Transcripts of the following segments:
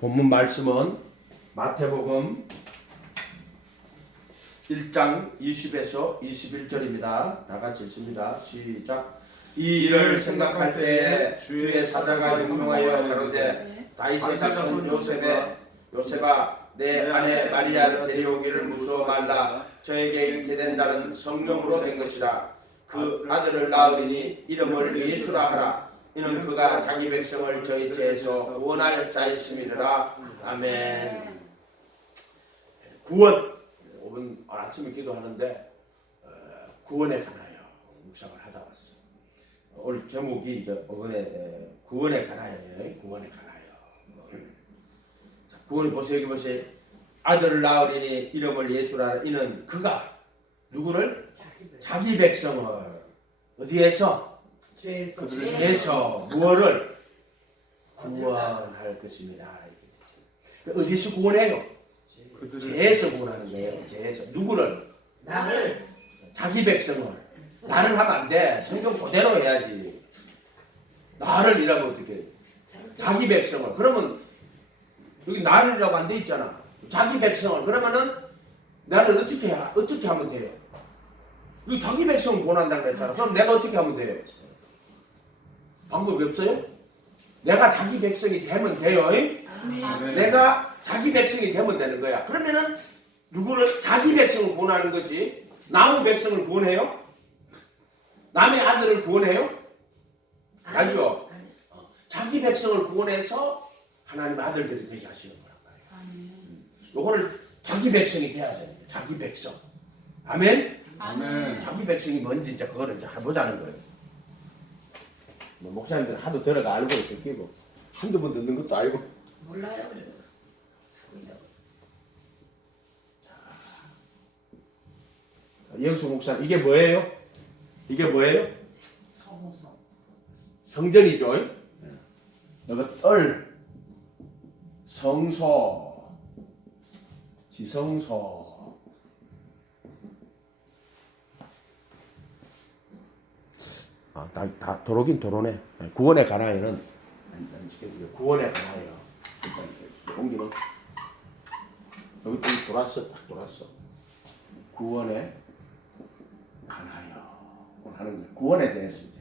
본문 말씀은 마태복음 1장 20에서 21절입니다. 다 같이 읽습니다. 시작. 이 일을 생각할 때에 주의 사자가 용명하여 가로되 다윗의 자손 요셉아 내 아내 마리아를 데려오기를 무서워 말라. 저에게 잉태된 자는 성령으로 된 것이라. 그 아들을 낳으리니 이름을 예수라 하라. 이는 그가 자기 백성을 저희 죄에서 구원할 자이심이라. 아멘. 구원. 오늘 아침에 기도하는데 구원에 관하여 묵상을 하다 왔어. 오늘 제목이 이제 구원에 관하여. 구원에 관하여. 자, 구원이 보세요. 여기 보세요. 아들을 낳으리니 이름을 예수라. 이는 그가 누구를? 자기 백성을 어디에서? 죄에서 무엇을? 구원할 것입니다. 어디서 구원해요? 죄에서 구원하는 거예요. 죄에서. 누구를? 나를. 자기 백성을. 나를 하면 안 돼. 성경 그대로 해야지. 나를 이라고 어떻게 해? 자기 백성을. 그러면 여기 나를이라고 안 돼 있잖아. 자기 백성을. 그러면은 나를 어떻게 하면 돼요? 여기 자기 백성을 구원한다고 그랬잖아. 그럼 내가 어떻게 하면 돼요? 방법이 없어요? 내가 자기 백성이 되면 돼요. 아멘. 내가 자기 백성이 되면 되는 거야. 그러면은 누구를? 자기 백성을 구원하는 거지. 남의 백성을 구원해요? 남의 아들을 구원해요? 아니죠. 자기 백성을 구원해서 하나님의 아들들이 되게 하시는 거란 말이에요. 요거를 자기 백성이 돼야 되는 거예요. 자기 백성. 아멘? 아멘. 자기 백성이 뭔지 이제 그거를 이제 해보자는 거예요. 뭐 목사님들 하도 들어가 알고 있을 끼고 한두 번 듣는 것도 알고. 몰라요 그래도. 이영수 목사 이게 뭐예요? 이게 뭐예요? 성성. 성전이죠. 여기 뜰, 성소, 지성소. 다 도로긴 도로네. 구원에 관하여는 구원에 관하여 공기는 여기 좀 돌았어. 딱 돌았어. 구원에 관하여 하는 거예요. 구원에 대해서 이제.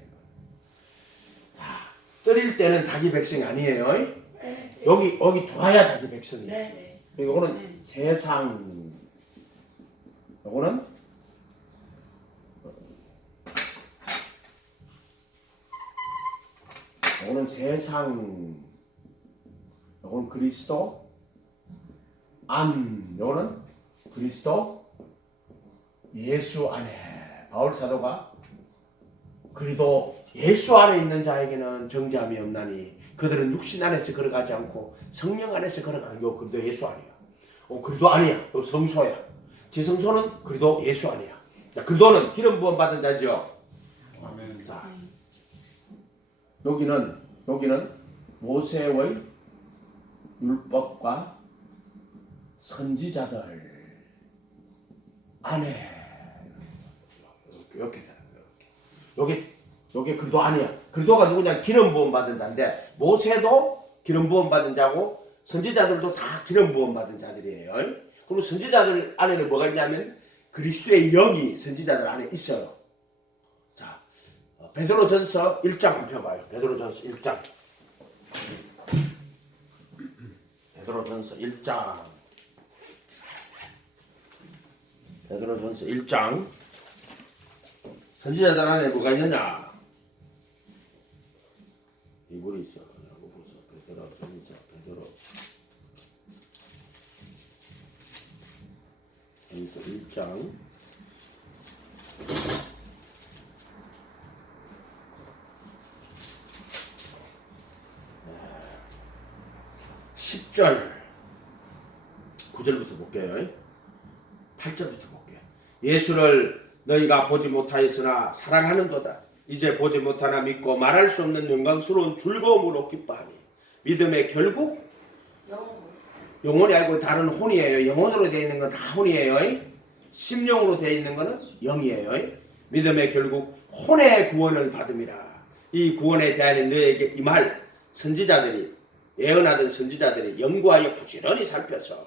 자, 떠릴 때는 자기 백성이 아니에요. 여기 돌아야 자기 백성이에요. 네. 요거는 세상. 요거는 세상. 요거는 그리스도. 요거는 그리스도 예수 안에. 바울 사도가 그래도 예수 안에 있는 자에게는 정죄함이 없나니 그들은 육신 안에서 걸어가지 않고 성령 안에서 걸어가는 거. 그래도 예수 아니야. 그래도 아니야. 성소야. 지성소는 그래도 예수 아니야. 자, 그도는 기름 부음 받은 자죠. 아멘. 자, 여기는 모세의 율법과 선지자들 안에 이렇게 되는 거예요. 여기 그도 아니야. 그도가 누구냐? 기름 부음 받은 자인데 모세도 기름 부음 받은 자고 선지자들도 다 기름 부음 받은 자들이에요. 그럼 선지자들 안에는 뭐가 있냐면 그리스도의 영이 선지자들 안에 있어요. 자, 베드로전서 1장 한번 펴봐요. 베드로전서 1장. 베드로전서 1장. 베드로전서 1장. 선지자들 안에 뭐가 있느냐? 이불이 있어. 베드로전서 1장. 10절 9절부터 볼게요. 8절부터 볼게요. 예수를 너희가 보지 못하였으나 사랑하는도다. 이제 보지 못하나 믿고 말할 수 없는 영광스러운 즐거움으로 기뻐하니 믿음의 결국 영혼이 아니고 다른 혼이에요. 영혼으로 되어 있는 건 다 혼이에요. 심령으로 되어 있는 거는 영이에요. 믿음의 결국 혼의 구원을 받음이라. 이 구원에 대한 너희에게 이 말 선지자들이 예언하던 선지자들이 연구하여 부지런히 살펴서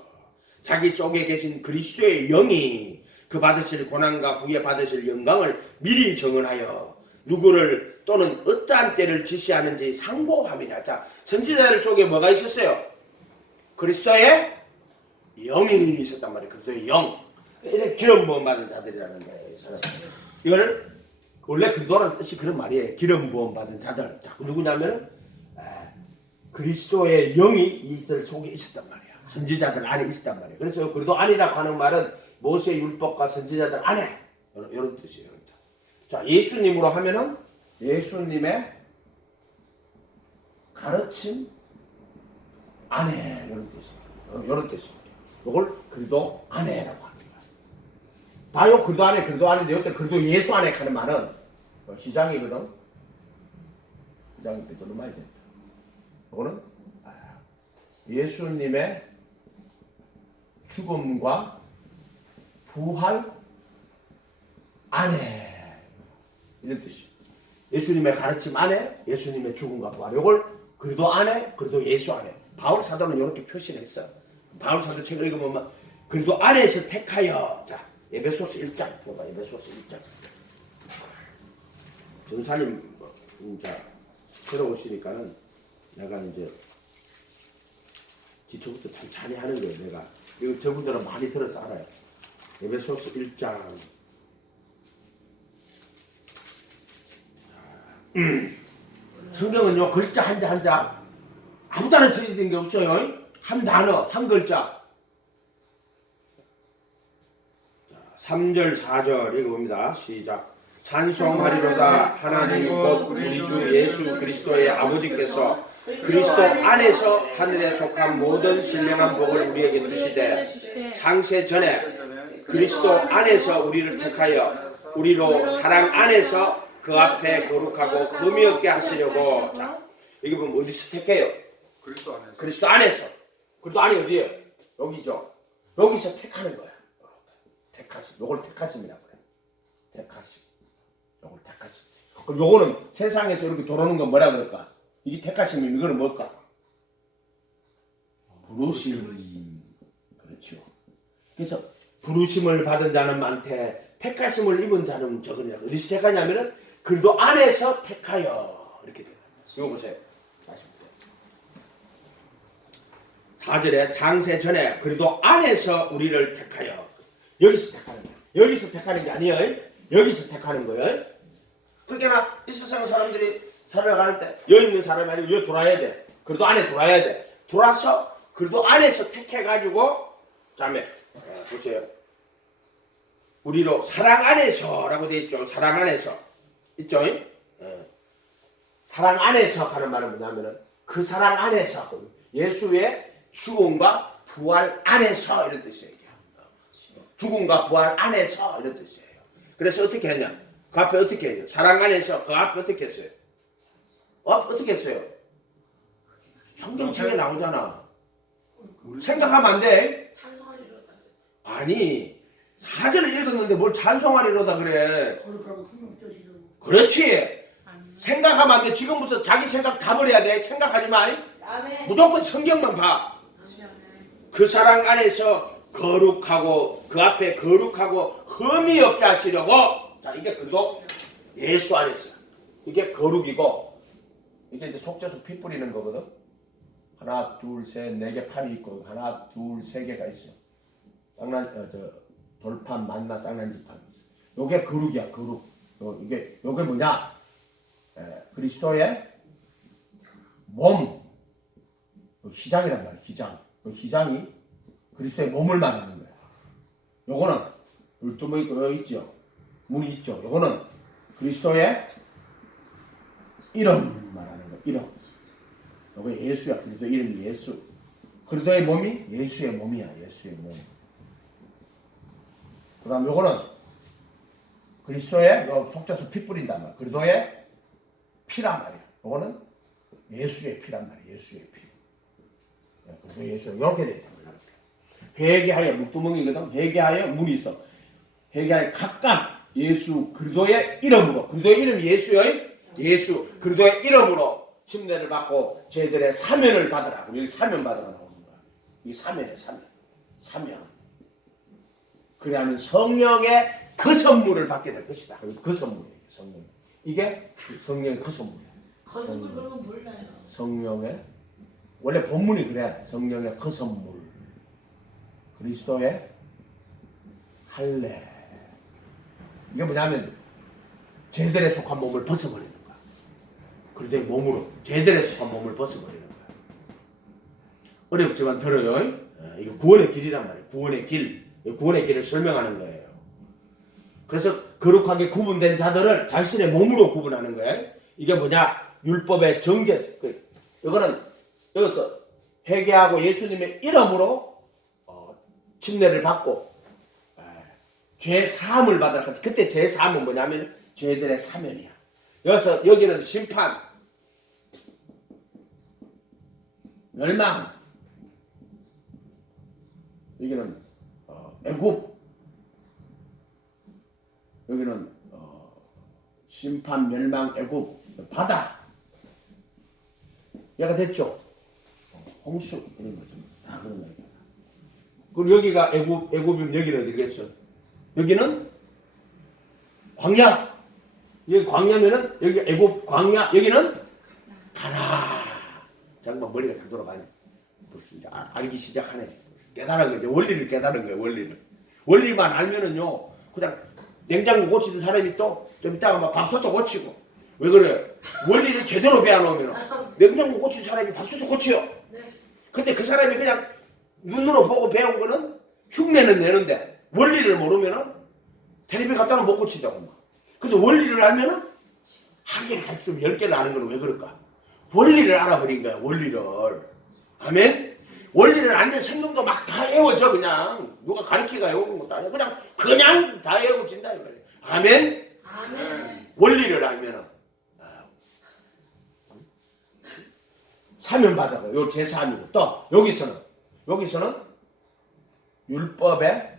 자기 속에 계신 그리스도의 영이 그 받으실 고난과 후에 받으실 영광을 미리 정언하여 누구를 또는 어떠한 때를 지시하는지 상고함이라. 자, 선지자들 속에 뭐가 있었어요? 그리스도의 영이 있었단 말이에요. 그리스도의 영. 이렇게 기름 부음 받은 자들이라는 거예요. 이걸 원래 그리스도라는 뜻이 그런 말이에요. 기름 부음 받은 자들. 자, 누구냐면 그리스도의 영이 이들 속에 있었단 말이야. 선지자들 안에 있었단 말이야. 그래서 그리스도 안이라고 하는 말은 모세 율법과 선지자들 안에 이런 뜻이에요. 자, 예수님으로 하면은 예수님의 가르침 안에 이런 뜻이에요. 이런 뜻이에요. 이걸 그리스도 안에라고 하는 거야. 다요 그리스도 안에 그리스도 안인데 이때 그리스도 예수 안에 가는 말은 희장이거든. 희장이 삐뚤어 많이 된다. 이거는 예수님의 죽음과 부활 안에 이런 뜻이에요. 예수님의 가르침 안에 예수님의 죽음과 부활. 이걸 그리스도 안에 그리스도 예수 안에. 바울 사도는 이렇게 표시를 했어. 바울 사도 책을 읽어보면 그리스도 안에서 택하여. 자, 에베소서 1장 봐봐. 에베소서 1장. 전사님 이제 새로 오시니까는 내가 이제 기초부터 천천히 하는 거예요. 내가 이거 저분들은 많이 들어서 알아요. 에베소서 1장. 성경은요 글자 한자 아무 단어 들이댄 게 없어요. 한 단어 한 글자. 3절 4절 읽어봅니다. 시작. 찬송하리로다 하나님 곧 우리 주 예수 그리스도의 아버지께서 그리스도 안에서 하늘에 속한 모든 신령한 복을 우리에게 주시되 창세 전에 그리스도 안에서 우리를 택하여 우리로 사랑 안에서 그 앞에 거룩하고 흠이 없게 하시려고. 자, 여기 보면 어디서 택해요? 그리스도 안에서. 그리스도 안에서. 그리스도 안이 어디예요? 여기죠. 여기서 택하는 거야. 택하심. 요걸 택하심이라고 그래. 택하심. 요걸 택하심. 그럼 요거는 세상에서 이렇게 돌아오는 건 뭐라 그럴까? 이게 택하심이면 이거는 뭘까? 부르심. 그렇죠. 그래서 부르심을 받은 자는 많되 택하심을 입은 자는 적으니라. 어디서 택하냐면은 그리스도 안에서 택하여 이렇게 돼요. 이거 보세요. 다시 보세요. 4절에 장세 전에 그리스도 안에서 우리를 택하여. 여기서 택하는 거야. 여기서 택하는 게 아니에요. 여기서 택하는 거예요. 그러니까 이 세상 사람들이 살아갈 때 여기 있는 사람이 아니고 여기 돌아야 돼. 그리스도 안에 돌아야 돼. 돌아서 그리스도 안에서 택해가지고 자매 보세요. 우리로 사랑 안에서라고 되어 있죠. 사랑 안에서 있죠. 사랑 안에서 하는 말은 뭐냐면은 그 사랑 안에서 예수의 죽음과 부활 안에서 이런 뜻이에요. 죽음과 부활 안에서 이런 뜻이에요. 그래서 어떻게 했냐? 그 앞에 어떻게 해요? 사랑 안에서 그 앞에 어떻게 했어요? 어떻게 했어요? 성경책에 나오잖아. 생각하면 안 돼. 찬송하리로다. 아니 4절을 읽었는데 뭘 찬송하리로다 그래. 거룩하고 흠없게 하시려고. 그렇지. 생각하면 안 돼. 지금부터 자기 생각 다 버려야 돼. 생각하지 마. 아멘. 무조건 성경만 봐. 그 사랑 안에서 거룩하고 그 앞에 거룩하고 흠이 없게 하시려고. 자, 이게 그리고 예수 안에서 이게 거룩이고 이게 이제 속죄수 피 뿌리는 거거든. 하나 둘 셋 네 개 판이 있고 하나 둘 세 개가 있어. 돌판 만나 쌍난지판. 요게 거룩이야. 거룩. 요게 뭐냐? 그리스도의 몸. 희장이란 말이야. 희장. 희장이 그리스도의 몸을 말하는 거야. 요거는 물두멍이 있고 여기 있죠. 물이 있죠. 요거는 그리스도의 이름 말하는 거야. 이름. 요거 예수야. 그리스도 이름이 예수. 그리스도의 몸이 예수의 몸이야. 예수의 몸. 그 다음 요거는 그리스도의 속죄수 피 뿌린단 말이야. 그리스도의 피란 말이야. 요거는 예수의 피란 말이야. 예수의 피. 그리스도 예수 이렇게 돼 있단 말이야. 회개하여 묵두멍이거든. 회개하여 문이 있어. 회개하여 각각 예수 그리스도의 이름으로. 그리스도의 이름이 예수의 예수. 그리스도의 이름으로 침례를 받고 저희들의 사면을 받으라고. 여기 사면 받으라 나오는 거야. 이 사면에 사면. 그래야면 성령의 그 선물을 받게 될 것이다. 그 선물이에요. 성령. 이게 성령의 그 선물이에요. 거짓말 그러면 몰라요. 성령의 원래 본문이 그래. 성령의 그 선물. 그리스도의 할례. 이게 뭐냐면 죄들에 속한 몸을 벗어버리는 거야. 그리스도의 몸으로 죄들에 속한 몸을 벗어버리는 거야. 어렵지만 들어요. 이거 구원의 길이란 말이에요. 구원의 길. 구원의 길을 설명하는 거예요. 그래서 거룩하게 구분된 자들을 자신의 몸으로 구분하는 거예요. 이게 뭐냐? 율법의 정죄. 이거는 여기서 회개하고 예수님의 이름으로 침례를 받고 죄 사함을 받으라. 그때 죄 사함은 뭐냐면 죄들의 사면이야. 여기는 심판, 멸망, 여기는 애굽, 여기는 심판, 멸망, 애굽, 바다. 얘가 됐죠. 홍수 이런 거죠. 다 그런 거예요. 그리고 여기가 애굽이면 여기는 어디겠어? 여기는 광야. 여기 광야면은 여기 애굽 광야. 여기는 가나. 잠깐만 머리가 잘 돌아가네. 벌써 이제 알기 시작하네. 깨달은 거죠. 원리를 깨달은 거예요. 원리만 알면은요. 그냥 냉장고 고치던 사람이 또 좀 이따가 막 밥솥도 고치고. 왜 그래요? 원리를 제대로 배워놓으면 냉장고 고치는 사람이 밥솥도 고치요. 근데 그 사람이 그냥 눈으로 보고 배운 거는 흉내는 내는데 원리를 모르면은 텔레비 갖다가 못 고치자고. 근데 원리를 알면은 한 개를 가르치면 10개를 아는 거는 왜 그럴까? 원리를 알아버린 거야. 원리를. 아멘. 원리를 알면 생명도 막 다 외워져. 그냥 누가 가르치가 외우는 것도 아니야. 그냥 다 외워진다 이 말이야. 아멘. 아멘. 원리를 알면은 사면 받아가. 요 제3이고 또 여기서는 율법의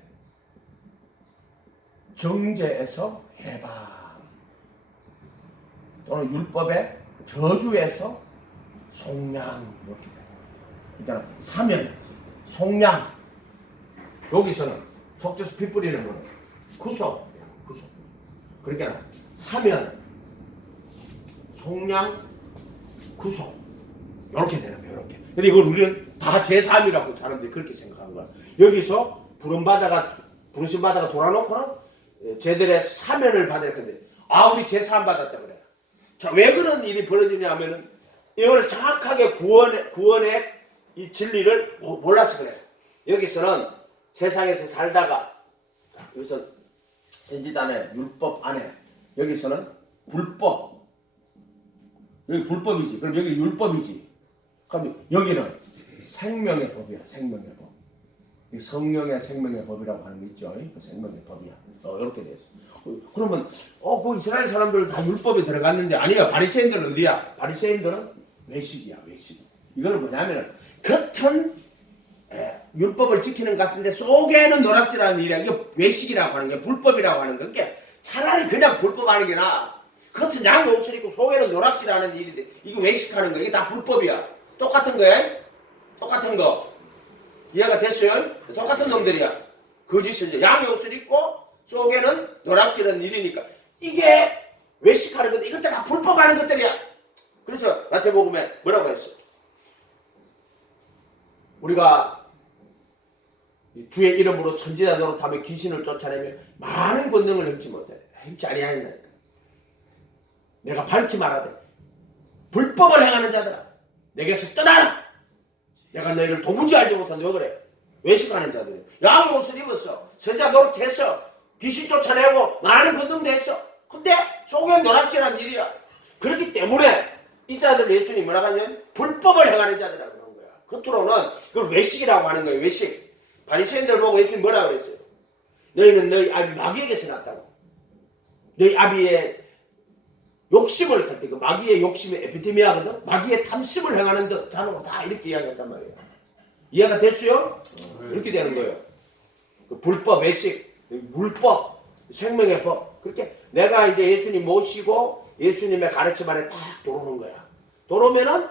정죄에서 해방 또는 율법의 저주에서 속량 이렇게 돼요. 일단 사면, 속량. 여기서는 속죄서 피 뿌리는 거는 구속. 그러니까 사면, 속량, 구속 이렇게 되는 거예요. 이렇게. 근데 이걸 우리는 다 제3이라고 사람들이 그렇게 생각하는 거야. 여기서 부르심 바다가 돌아놓고는 죄들의 사면을 받을 건데 우리 제3 받았다 그래. 자, 왜 그런 일이 벌어지냐 하면은 이걸 정확하게 구원의 이 진리를 몰라서 그래. 여기서는 세상에서 살다가 여기서 sen짓 안에 율법 안에 여기서는 불법. 여기 불법이지. 그럼 여기 율법이지. 그럼 여기는 생명의 법이야. 생명의 법. 이 성령의 생명의 법이라고 하는 거 있죠. 그 생명의 법이야. 이렇게 돼 있어. 그러면 그 이스라엘 사람들 다 율법에 들어갔는데 아니야. 바리새인들은 어디야? 바리새인들은 외식이야. 외식. 이거는 뭐냐면은 겉은 율법을 지키는 것 같은데 속에는 노략질하는 일이야. 이게 외식이라고 하는 게 불법이라고 하는 거. 그러니까 차라리 그냥 불법하는 게 나아. 겉은 양이 옷을 입고 속에는 노략질하는 일인데 이거 외식하는 거. 이게 다 불법이야. 똑같은 거야. 똑같은 거. 이해가 됐어요? 똑같은 놈들이야. 거짓을 이제 양의 옷을 입고 속에는 노략질하는 일이니까 이게 외식하는 건데 이것들 다 불법하는 것들이야. 그래서 마태복음에 뭐라고 했어? 우리가 주의 이름으로 선지자 노릇하며 귀신을 쫓아내며 많은 권능을 행치 못해. 행치 아니하니까. 내가 밝히 말하되 불법을 행하는 자들아 내게서 떠나라. 내가 너희를 도무지 알지 못한다. 왜 그래? 외식하는 자들이 양의 옷을 입었어. 선지자 노릇했어. 귀신 쫓아내고 많은 권능도 했어. 근데 속에 노략질한 일이야. 그렇기 때문에 이 자들 예수님이 뭐라고 하냐면 불법을 행하는 자들이라고 그러는 거야. 겉으로는 그걸 외식이라고 하는 거예요. 외식. 바리새인들 보고 예수님 뭐라고 그랬어요? 너희는 너희 아비 마귀에게서 났다고. 너희 아비의 욕심을 할 때 그 마귀의 욕심의 에피데미아거든. 마귀의 탐심을 행하는 자로 다 이렇게 이야기했단 말이에요. 이해가 됐어요? 이렇게 되는 거예요. 그 불법, 외식, 물법, 생명의 법. 그렇게 내가 이제 예수님 모시고 예수님의 가르침 안에 딱 들어오는 거야. 들어오면은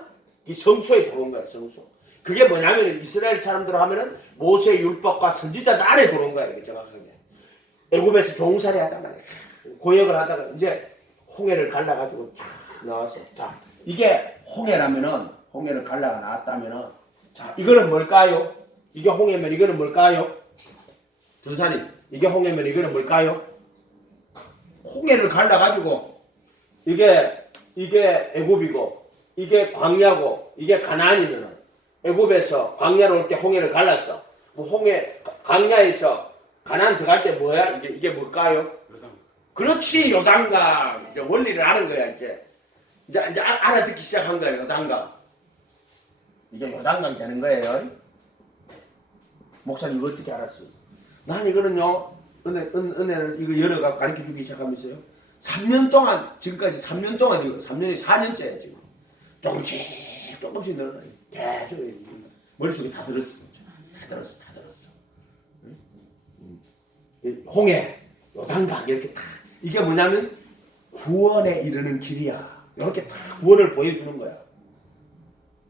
이 성소에 들어온 거야. 성소. 그게 뭐냐면 이스라엘 사람들 하면은 모세 율법과 선지자들 안에 들어온 거야. 이게 정확하게. 애굽에서 종살이 하단 말이야. 고역을 하다가 이제 홍해를 갈라가지고 쫙 나왔어. 자, 이게 홍해를 갈라가 나왔다면은, 자, 이거는 뭘까요? 이게 홍해면 이거는 뭘까요? 전사님, 이게 홍해면 이거는 뭘까요? 홍해를 갈라가지고 이게 애굽이고 이게 광야고 이게 가나안이면은 애굽에서 광야로 올 때 홍해를 갈랐어. 홍해 광야에서 가나안 들어갈 때 뭐야? 이게 뭘까요? 그렇지, 요단강. 이제 원리를 아는 거야. 이제 알아듣기 시작한 거야. 요단강. 이게 요단강이 되는 거예요. 목사님 이거 어떻게 알았어? 난 이거는요, 은혜를 이거 여러 가 가르쳐 주기 시작하면서요. 3년 동안, 지금까지 3년 동안 이거 3년이 4년째야 지금. 조금씩 늘어나요. 계속 머릿속에 다 들었어. 다 들었어. 응? 홍해, 요단강 이렇게 다. 이게 뭐냐면 구원에 이르는 길이야. 이렇게 다 구원을 보여주는 거야.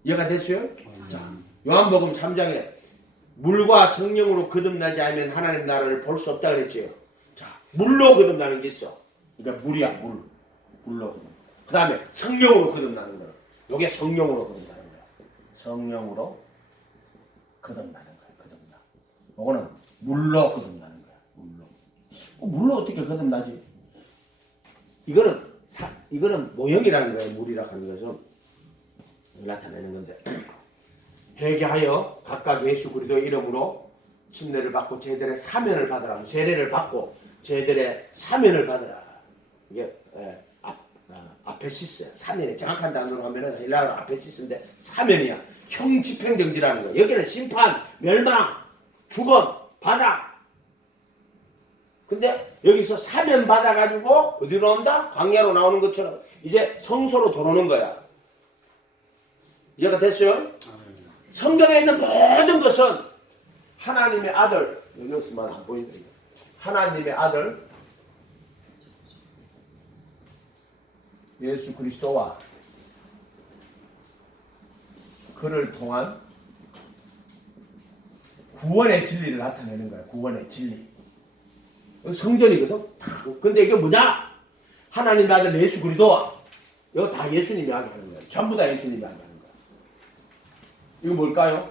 이해가 됐어요? 자, 요한복음 3장에 물과 성령으로 거듭나지 않으면 하나님 나라를 볼 수 없다 그랬죠. 자, 물로 거듭나는 게 있어. 그러니까 물이야, 물로. 그 다음에 성령으로 거듭나는 거야. 요게 성령으로 거듭나는 거야. 성령으로 거듭나는 거야. 거듭나. 요거는 물로 거듭나는 거야. 물로 어떻게 거듭나지? 이거는 모형이라는 거예요. 물이라 하는 것은 나타내는 건데. 회개하여 각각 예수 그리스도의 이름으로 침례를 받고 제들의 사면을 받으라. 세례를 받고 제들의 사면을 받으라. 이게 아페시스 사면이 정확한 단어로 하면은 헬라어로 아페시스인데 사면이야. 형 집행정지라는 거. 여기는 심판, 멸망, 죽음, 바다. 근데 여기서 사면 받아가지고 어디로 온다? 광야로 나오는 것처럼 이제 성소로 들어오는 거야. 이해가 됐어요? 성경에 있는 모든 것은 하나님의 아들, 여기서만 안 보인다. 하나님의 아들 예수 그리스도와 그를 통한 구원의 진리를 나타내는 거야. 구원의 진리. 성전이거든. 근데 이게 뭐냐? 하나님의 아들 예수 그리스도와 이거 다 예수님이 하게 하는 거야. 전부 다 예수님이 하게 하는 거야. 이거 뭘까요?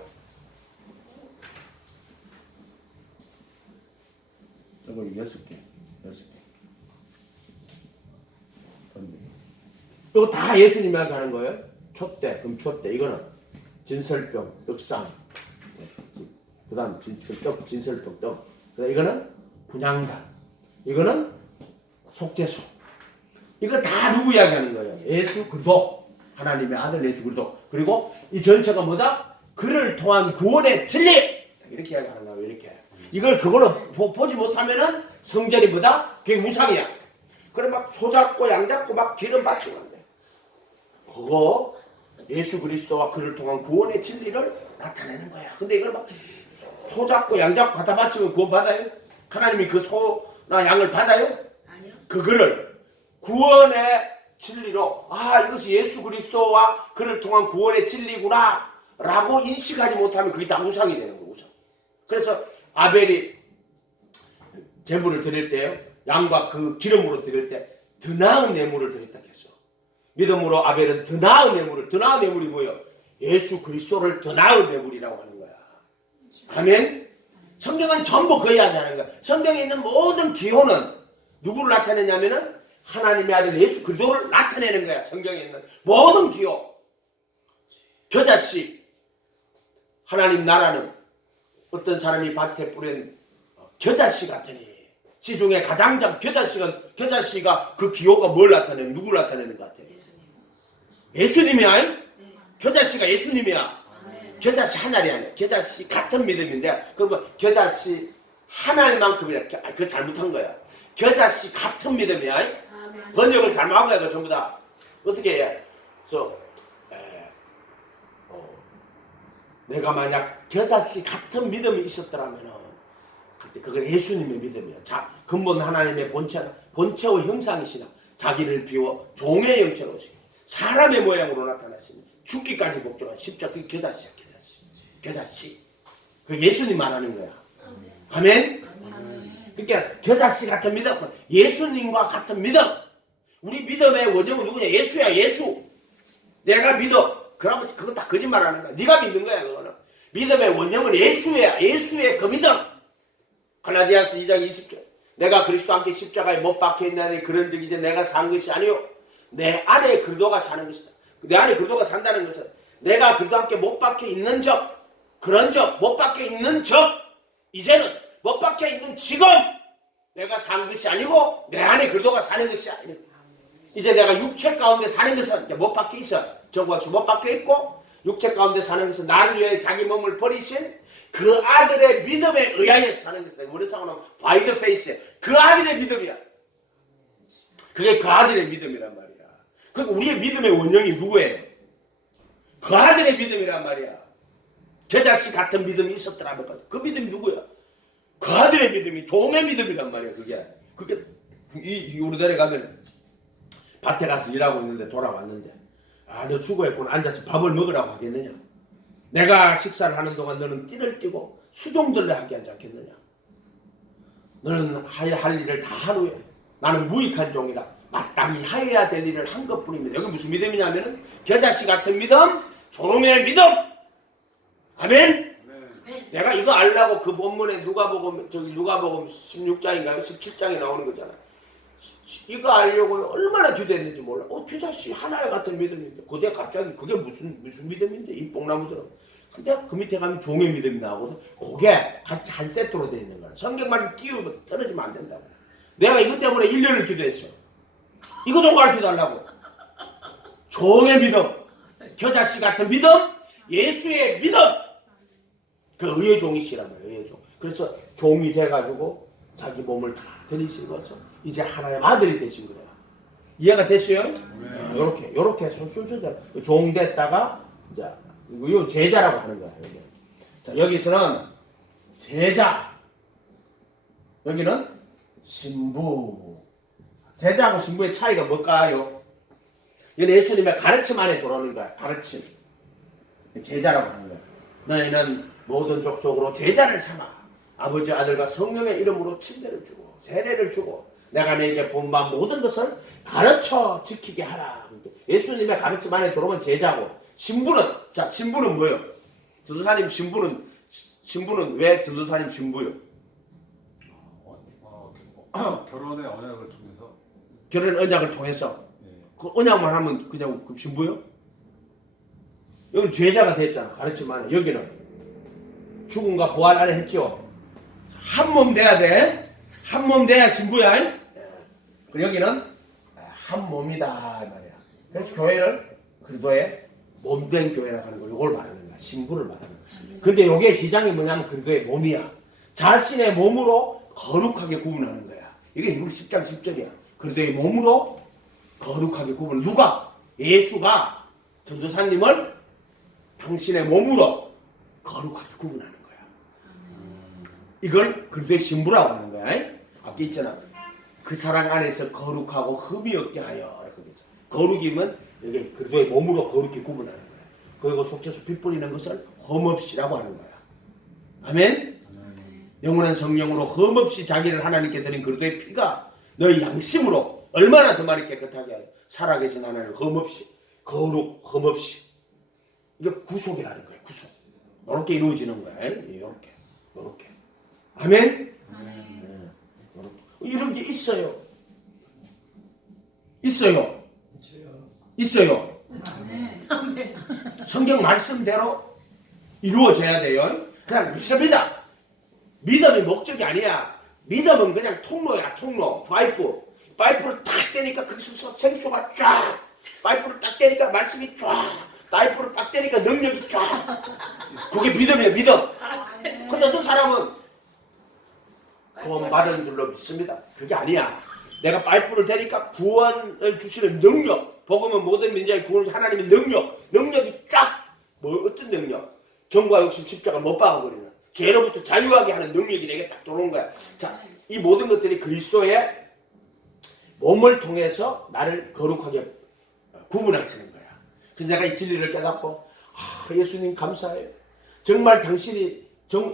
저거 6개. 이거 다 예수님이 하게 하는 거예요. 촛대, 금촛대. 이거는 진설병, 떡상. 그 다음 진설병, 떡. 이거는 분향단. 이거는 속죄소. 이거 다 누구 이야기하는 거예요? 예수 그리스도. 하나님의 아들 예수 그리스도. 그리고 이 전체가 뭐다? 그를 통한 구원의 진리. 이렇게 이야기하는 거예요. 이렇게. 이걸 그거를 보지 못하면은 성전이 뭐다? 그게 우상이야. 그래 막 소잡고 양잡고 막 기름 바치고 한대. 그거 예수 그리스도와 그를 통한 구원의 진리를 나타내는 거야. 근데 이걸 막 소잡고 양잡고 갖다 바치면 구원 받아요? 하나님이 그 소나 양을 받아요? 아니요. 그거를 구원의 진리로 이것이 예수 그리스도와 그를 통한 구원의 진리구나 라고 인식하지 못하면 그게 다 우상이 되는 거예요. 우상. 그래서 아벨이 제물을 드릴 때요, 양과 그 기름으로 드릴 때 더 나은 예물을 드렸다 했어. 믿음으로 아벨은 더 나은 예물이 뭐예요? 예수 그리스도를 더 나은 예물이라고 하는 거야. 아멘. 성경은 전부 그 이야기하는 거야. 성경에 있는 모든 기호는 누구를 나타내냐면은 하나님의 아들 예수 그리스도를 나타내는 거야. 성경에 있는 모든 기호. 겨자씨. 하나님 나라는 어떤 사람이 밭에 뿌린 겨자씨 같으니. 씨 중에 가장 겨자씨가 그 기호가 뭘 나타내는, 누구를 나타내는 것 같아요? 예수님이야? 네. 겨자씨가 예수님이야. 아멘. 겨자씨 하나이 아니야. 겨자씨 같은 믿음인데, 그러면 겨자씨 하나만큼이야. 그거 잘못한 거야. 겨자씨 같은 믿음이야. 아멘. 번역을 잘못한 거야. 그거 전부 다. 어떻게 해? 그래서 내가 만약 겨자씨 같은 믿음이 있었더라면 그때 그건 예수님의 믿음이야. 근본 하나님의 본체와 형상이시나 자기를 비워 종의 형체로 오시고 사람의 모양으로 나타났으니 죽기까지 복종한 십자가 그 겨자씨야. 겨자씨. 그 예수님 말하는 거야. 아멘. 그러니까 겨자씨 같은 믿음, 예수님과 같은 믿음. 우리 믿음의 원형은 누구냐? 예수야. 예수. 내가 믿어. 그러면 그건 다 거짓말하는 거야. 네가 믿는 거야. 그거는. 믿음의 원형은 예수야. 예수의 그 믿음. 갈라디아서 2장 20절. 내가 그리스도와 함께 십자가에 못 박혀 있나니 그런즉 이제 내가 산 것이 아니요 내 안에 그리스도가 사는 것이다. 내 안에 그리스도가 산다는 것은 내가 그리스도와 함께 못 박혀 있는 적, 그런 적, 못 박혀 있는 적, 이제는 못 박혀 있는 지금 내가 산 것이 아니고 내 안에 그리스도가 사는 것이 아니고 이제 내가 육체 가운데 사는 것은 이제 못 박혀 있어. 저와 같이 못 박혀 있고 육체 가운데 사는 것은 나를 위해 자기 몸을 버리신 그 아들의 믿음에 의하여서 사는 것이다. 우리상으로는 by the faith. 그 아들의 믿음이야. 그게 그 아들의 믿음이란 말이야. 그러니까 우리의 믿음의 원형이 누구예요? 그 아들의 믿음이란 말이야. 겨자씨 같은 믿음이 있었더라면 그 믿음이 누구야? 그 아들의 믿음이 종의 믿음이란 말이야. 그게 우리들에 가면 밭에 가서 일하고 있는데 돌아왔는데 너 수고했구나. 앉아서 밥을 먹으라고 하겠느냐? 내가 식사를 하는 동안 너는 띠를 띠고 수종들레 하게 하지 않겠느냐? 너는 할 일을 다 한 후에 나는 무익한 종이라 마땅히 하여야 될 일을 한 것뿐입니다. 여기 무슨 믿음이냐면은 겨자씨 같은 믿음, 종의 믿음. 아멘. 네. 내가 이거 알라고 그 본문에 누가복음 16장인가요? 17장에 나오는 거잖아. 이거 알려고 얼마나 기도했는지 몰라. 겨자씨 하나의 같은 믿음인데 그때 갑자기 그게 무슨 믿음인데 이 뽕나무들은. 근데 그 밑에 가면 종의 믿음이 나오거든. 그게 같이 한 세트로 되어 있는 거야. 성경만 띄우면 떨어지면 안 된다고. 내가 이것 때문에 1년을 기도했어. 이거 좀 가르쳐달라고. 종의 믿음, 겨자씨 같은 믿음, 예수의 믿음. 그 의의 종이시란 말이에요. 의의 종. 그래서 종이 돼가지고 자기 몸을 다 들이실어서 이제 하나님 아들이 되신 거예요. 이해가 됐어요? 요렇게 순서대로 종 됐다가 이제 이거 제자라고 하는 거야. 여기. 자, 여기서는 제자, 여기는 신부. 제자하고 신부의 차이가 뭘까요? 이건 예수님의 가르침 안에 들어오는 거야. 가르침. 제자라고 하는 거야. 너희는 모든 족속으로 제자를 삼아 아버지, 아들과 성령의 이름으로 침례를 주고 세례를 주고 내가 너에게 본바 모든 것을 가르쳐 지키게 하라. 예수님의 가르침 안에 들어오면 제자고, 신부는 뭐예요? 전도사님 신부는 왜 전도사님 신부요? 결혼의 언약을 통해서. 결혼 언약을 통해서. 예. 그 언약만 하면 그냥 그 신부요? 여기 제자가 됐잖아. 가르침 안에. 여기는 죽음과 부활 안에 했죠. 한 몸 돼야 돼. 한 몸 돼야 신부야. 그리고 여기는 한 몸이다 말이야. 그래서 교회를 그리스도의 몸된 교회라고 하는 거, 이걸 말하는 거야. 신부를 말하는 거야. 근데 이게 기장이 뭐냐면 그리스도의 몸이야. 자신의 몸으로 거룩하게 구분하는 거야. 이게 히브리 10장 10절이야. 그리스도의 몸으로 거룩하게 구분. 누가? 예수가 전도사님을 당신의 몸으로 거룩하게 구분하는 거야. 이걸 그리스도의 신부라고 하는 거야. 앞에 있잖아. 그 사랑 안에서 거룩하고 흠이 없게 하여. 거룩이면 이게 그리스도의 몸으로 거룩히 구분하는 거야. 그리고 속죄수 피 뿌리는 것을 흠없이라고 하는 거야. 아멘? 영원한 성령으로 흠없이 자기를 하나님께 드린 그리스도의 피가 너희 양심으로 얼마나 더 많이 깨끗하게 하여 살아계신 하나님을 흠없이, 흠없이. 이게 구속이라는 거야. 구속. 이렇게 이루어지는 거야. 이렇게. 아멘? 네. 이런 게 있어요. 성경 말씀대로 이루어져야 돼요. 그냥 믿습니다. 믿음이 목적이 아니야. 믿음은 그냥 통로야. 통로. 파이프를 딱 떼니까 거기서 생수가 쫙. 파이프를 딱 떼니까 말씀이 쫙. 파이프를 딱 떼니까 능력이 쫙. 그게 믿음이에요. 믿음. 근데 어떤 사람은 구원 받은 줄로 믿습니다. 그게 아니야. 내가 파이프를 대니까 구원을 주시는 능력, 복음은 모든 민족의 구원을 하나님의 능력이 쫙. 어떤 능력? 정과 욕심 십자가 못 박아버리는, 죄로부터 자유하게 하는 능력이 내게 딱 들어온 거야. 자, 이 모든 것들이 그리스도의 몸을 통해서 나를 거룩하게 구분하시는 거야. 그래서 내가 이 진리를 깨닫고 예수님 감사해요. 정말 당신이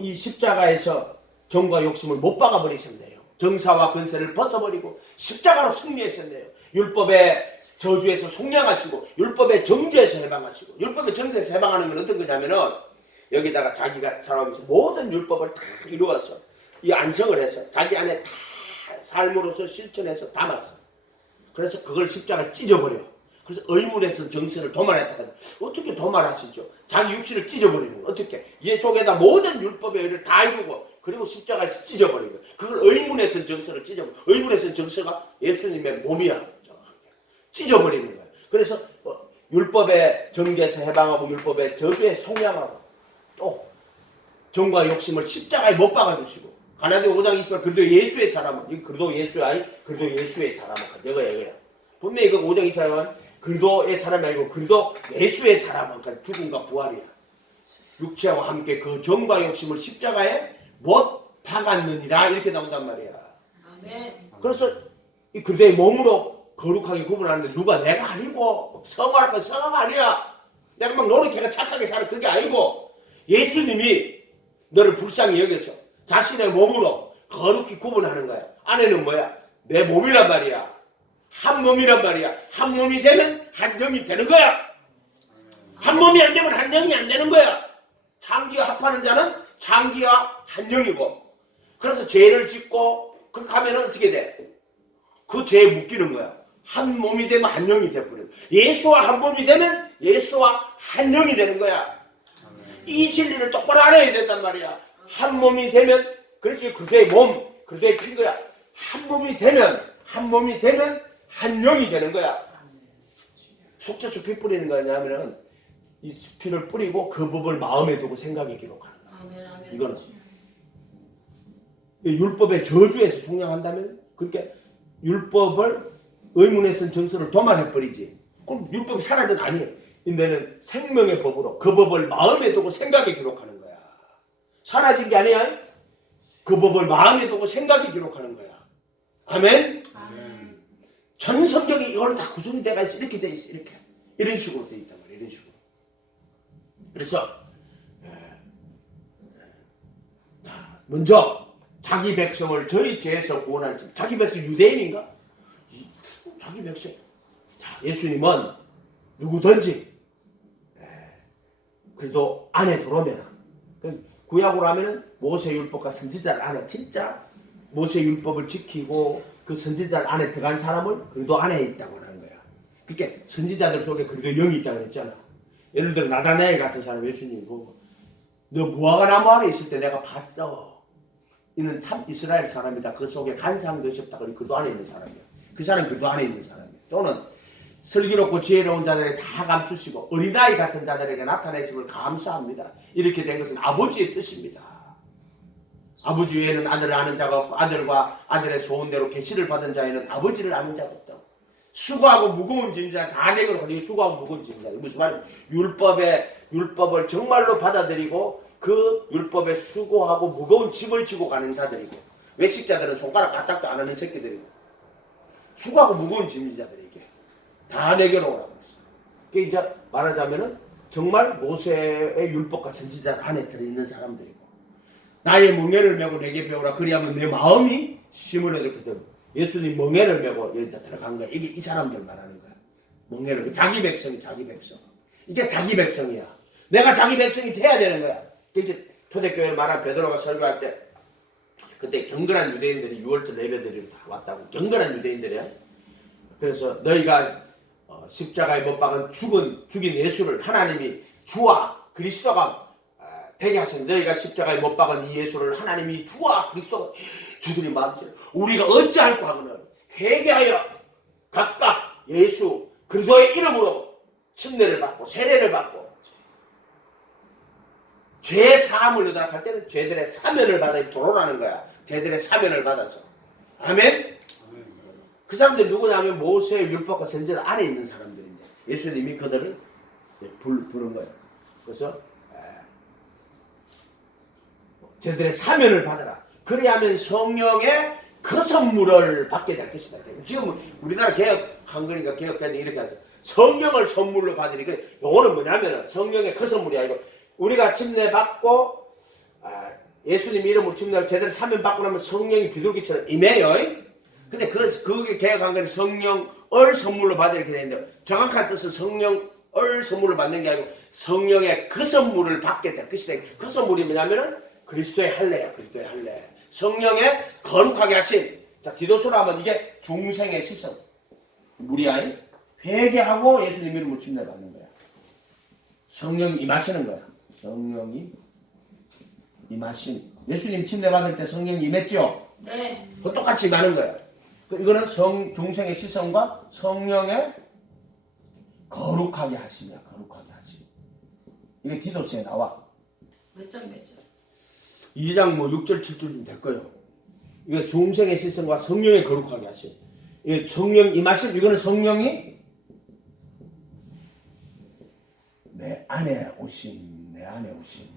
이 십자가에서 정과 욕심을 못 박아버리셨네요. 정사와 권세를 벗어버리고 십자가로 승리하셨네요. 율법의 저주에서 속량하시고 율법의 정죄에서 해방하시고 율법의 정죄에서 해방하는 건 어떤 거냐면은 여기다가 자기가 살아오면서 모든 율법을 다 이루어서 이 안성을 해서 자기 안에 다 삶으로서 실천해서 담았어. 그래서 그걸 십자가에 찢어버려. 그래서 의문에서 정신을 도말했다. 어떻게 도말하시죠? 자기 육신을 찢어버리는 거. 어떻게? 얘 속에다 모든 율법의 의를 다 이루고 그리고 십자가에서 찢어버리는 거야. 그걸 의문에서 정신을 찢어버려. 의문에서 정신가 예수님의 몸이야. 정확하게. 찢어버리는 거야. 그래서 율법의 정죄에서 해방하고 율법의 저주에 속량하고 또 정과 욕심을 십자가에 못 박아주시고 가나디아 5장 28절 그래도 예수의 사람은 그래도 예수의 아이 그래도 예수의 사람은 이거야. 분명히 이거 5장 28절은 그리도의 사람이 아니고 그리도 예수의 사람은 죽음과 부활이야. 육체와 함께 그 정과 욕심을 십자가에 못 박았느니라 이렇게 나온단 말이야. 아멘. 그래서 이 그리도의 몸으로 거룩하게 구분하는데 누가 내가 아니고 성화라고 성화가 아니야. 내가 막 노력해가 착하게 사는 그게 아니고 예수님이 너를 불쌍히 여겨서 자신의 몸으로 거룩히 구분하는 거야. 안에는 뭐야? 내 몸이란 말이야. 한 몸이란 말이야. 한 몸이 되면 한 영이 되는 거야. 한 몸이 안 되면 한 영이 안 되는 거야. 창기와 합하는 자는 창기와 한 영이고. 그래서 죄를 짓고 그렇게 하면 어떻게 돼? 그 죄에 묶이는 거야. 한 몸이 되면 한 영이 돼버려. 예수와 한 몸이 되면 예수와 한 영이 되는 거야. 이 진리를 똑바로 알아야 된단 말이야. 한 몸이 되면 그래서 그대의 몸, 그대의 핀 거야. 한 몸이 되면 한 영이 되는 거야. 속죄수 피 뿌리는 거냐 하면은 이 피를 뿌리고 그 법을 마음에 두고 생각에 기록하는 거야. 아멘. 아멘. 이거는 율법의 저주에서 속량한다면 그렇게 율법을 의문에 쓴 정서를 도말해버리지. 그럼 율법이 사라진 아니에요. 인데는 생명의 법으로 그 법을 마음에 두고 생각에 기록하는 거야. 사라진 게 아니야. 그 법을 마음에 두고 생각에 기록하는 거야. 아멘. 아멘. 전 성경이 이걸 다 구성이 돼가 있어. 이렇게 돼 있어. 이렇게 이런 식으로 돼 있단 말이야. 이런 식으로. 그래서 먼저 자기 백성을 저희 죄에서 구원할 줄. 자기 백성 유대인인가? 자기 백성. 자, 예수님은 누구든지 그래도 안에 들어오면 구약으로 하면은 모세율법과 선지자를 안에 진짜 모세율법을 지키고 그 선지자를 안에 들어간 사람을 그래도 안에 있다고 하는 거야. 그러니까 선지자들 속에 그래도 영이 있다고 그랬잖아. 예를 들어 나다나엘 같은 사람 예수님이 보고 너 무화과나무 안에 있을 때 내가 봤어. 이는 참 이스라엘 사람이다. 그 속에 간사함도 있었다. 그래도 안에 있는 사람이야. 그 사람은 그래도 안에 있는 사람이야. 또는 슬기롭고 지혜로운 자들에게 다 감추시고 어린아이 같은 자들에게 나타내심을 감사합니다. 이렇게 된 것은 아버지의 뜻입니다. 아버지 외에는 아들을 아는 자가 없고 아들과 아들의 소원대로 계시를 받은 자에는 아버지를 아는 자가 없다고. 수고하고 무거운 짐 자 다 내고 걸리고 수고하고 무거운 짐 자. 무슨 말이야? 율법을 정말로 받아들이고 그 율법에 수고하고 무거운 짐을 지고 가는 자들이고 외식자들은 손가락 까딱도 안 하는 새끼들이고 수고하고 무거운 짐인 자들에게 다 내게로 오라고 했어. 그게 이제 말하자면은 정말 모세의 율법과 선지자 안에 들어있는 사람들이고 나의 멍에를 메고 내게 배우라 그리하면 내 마음이 심을 얻게 되고 예수님 멍에를 메고 여기다 들어간 거야. 이게 이 사람들 말하는 거야. 멍에를 자기 백성이 자기 백성. 이게 자기 백성이야. 내가 자기 백성이 돼야 되는 거야. 이제 초대교회 말한 베드로가 설교할 때 그때 경건한 유대인들이 6월절 예배드리러 다 왔다고. 경건한 유대인들이야. 그래서 너희가 십자가에 못 박은 죽인 예수를 하나님이 주와 그리스도가 되게 하신 너희가 십자가에 못 박은 이 예수를 하나님이 주와 그리스도가 주들이 마음대로 우리가 어찌할까 하고는 회개하여 각각 예수 그리스도의 이름으로 침례를 받고 세례를 받고 죄 사함을 얻으라 할 때는 죄들의 사면을 받아 돌아오라는 거야. 죄들의 사면을 받아서. 아멘. 그 사람들이 누구냐면 모세의 율법과 선지자 안에 있는 사람들인데 예수님이 그들을 부른 거예요. 그래서 저들의 사면을 받아라. 그리하면 성령의 그 선물을 받게 될 것이다. 지금 우리나라 개혁한 거니까 개혁해야 이렇게 하죠. 성령을 선물로 받으니까 요거는 뭐냐면은 성령의 그 선물이 아니고 우리가 침례받고 예수님 이름으로 침례를 제대로 사면 받고 나면 성령이 비둘기처럼 임해요. 근데 그게 개혁한 건 성령을 선물로 받으 이렇게 되는데 정확한 뜻은 성령을 선물로 받는 게 아니고 성령의 그 선물을 받게 될 것이다. 그 선물이 뭐냐면은 그리스도의 할례야. 그리스도의 할례. 성령의 거룩하게 하심. 자, 디도서로 하면 이게 중생의 시선. 무리아이 회개하고 예수님 이름으로 침례 받는 거야. 성령이 임하시는 거야. 성령이 임하신. 예수님 침례 받을 때 성령이 임했죠? 네. 그 똑같이 임하는 거야. 이거는 중생의 시선과 성령의 거룩하게 하심이야. 거룩하게 하심. 이게 디도서에 나와. 몇 장 몇 장? 2장 6절 7절쯤 될 거예요. 이거 중생의 시선과 성령의 거룩하게 하심. 이게 성령 임하심. 이거는 성령이 내 안에 오심. 내 안에 오심.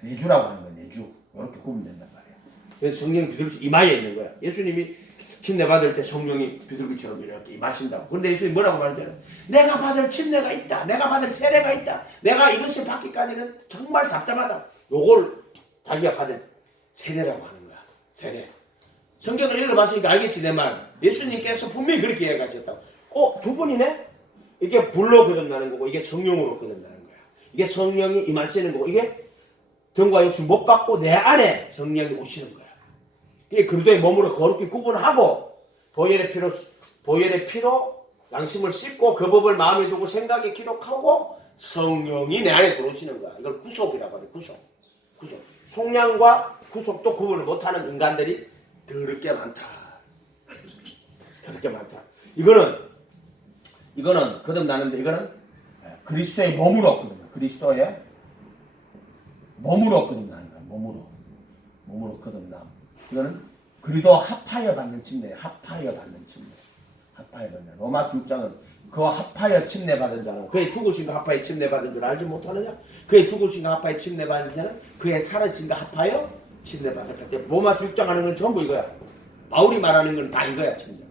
내주라고 하는 거야. 내주. 이렇게 구분된단 말이야. 그래서 성령이 비둘기 이마에 있는 거야. 예수님이 침례 받을 때 성령이 비둘기처럼 이렇게 임하신다고. 그런데 예수님이 뭐라고 말하잖아요. 내가 받을 침례가 있다. 내가 받을 세례가 있다. 내가 이것을 받기까지는 정말 답답하다. 요걸 자기가 받을 세례라고 하는 거야. 세례. 성경을 읽어봤으니까 알겠지 내 말. 예수님께서 분명히 그렇게 이야기하셨다고. 두 분이네? 이게 불로 거듭나는 거고 이게 성령으로 거듭나는 거야. 이게 성령이 임하시는 거고 이게 정과 육신 못 받고 내 안에 성령이 오시는 거야. 이게 그리스도의 몸으로 거룩히 구분하고 보혈의 피로 양심을 씻고 그 법을 마음에 두고 생각에 기록하고 성령이 내 안에 들어오시는 거야. 이걸 구속이라고 하네. 구속. 속량과 구속도 구분을 못하는 인간들이 더럽게 많다. 더럽게 많다. 이거는 거듭나는데 이거는 그리스도의 몸으로 거듭나. 그리스도의 몸으로 거듭나는 거야. 몸으로 거듭나. 이거는 그리도 합하여 받는 침례. 합하여 받는 침례. 로마서 6장은 그와 합하여 침례 받은 자는 그의 죽으신과 합하여 침례 받은 줄 알지 못하느냐? 그의 죽으신과 합하여 침례 받은 자는 그의 살아신과 합하여 침례 받았다. 로마서 6장 하는 건 전부 이거야. 바울이 말하는 건 다 이거야. 침례.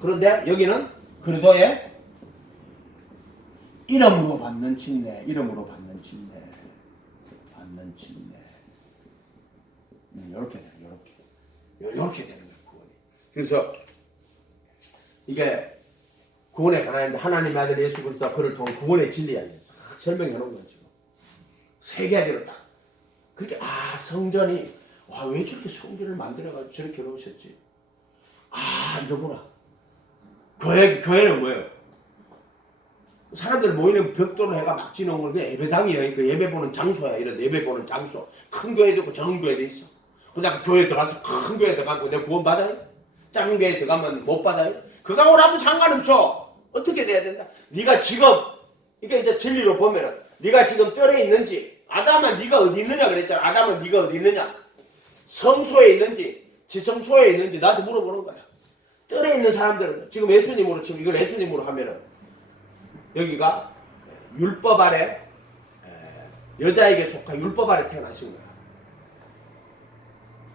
그런데 여기는 그리도의 이름으로 받는 침례. 이렇게 되는 거야. 구원이. 그래서 이게 구원에 관한데 하나님의 아들 예수 그리스도가 그를 통해 구원의 진리야. 설명해 놓은 거야 지금. 세 가지로 딱. 그렇게 성전이 왜 저렇게 성전을 만들어가지고 저렇게 놓으셨지? 이거구나. 교회는 뭐예요? 사람들 모이는 벽돌을 해가 막 지놓은 건 그냥 예배당이에요. 그 예배 보는 장소야. 이런 예배 보는 장소. 큰 교회도 있고 작은 교회도 있어. 그냥 교회 들어가서 큰 교회 들어가고 내가 구원 받아요? 작은 교회 들어가면 못 받아요? 그거하고는 아무 상관없어. 어떻게 돼야 된다? 네가 지금 이게 이제 진리로 보면은 네가 지금 뜰에 있는지 아담아 네가 어디 있느냐 그랬잖아. 아담은 네가 어디 있느냐? 성소에 있는지 지성소에 있는지 나한테 물어보는 거야. 뜰에 있는 사람들은 지금 예수님으로 지금 이걸 예수님으로 하면은 여기가 율법 아래 여자에게 속한 율법 아래 태어나신 거야.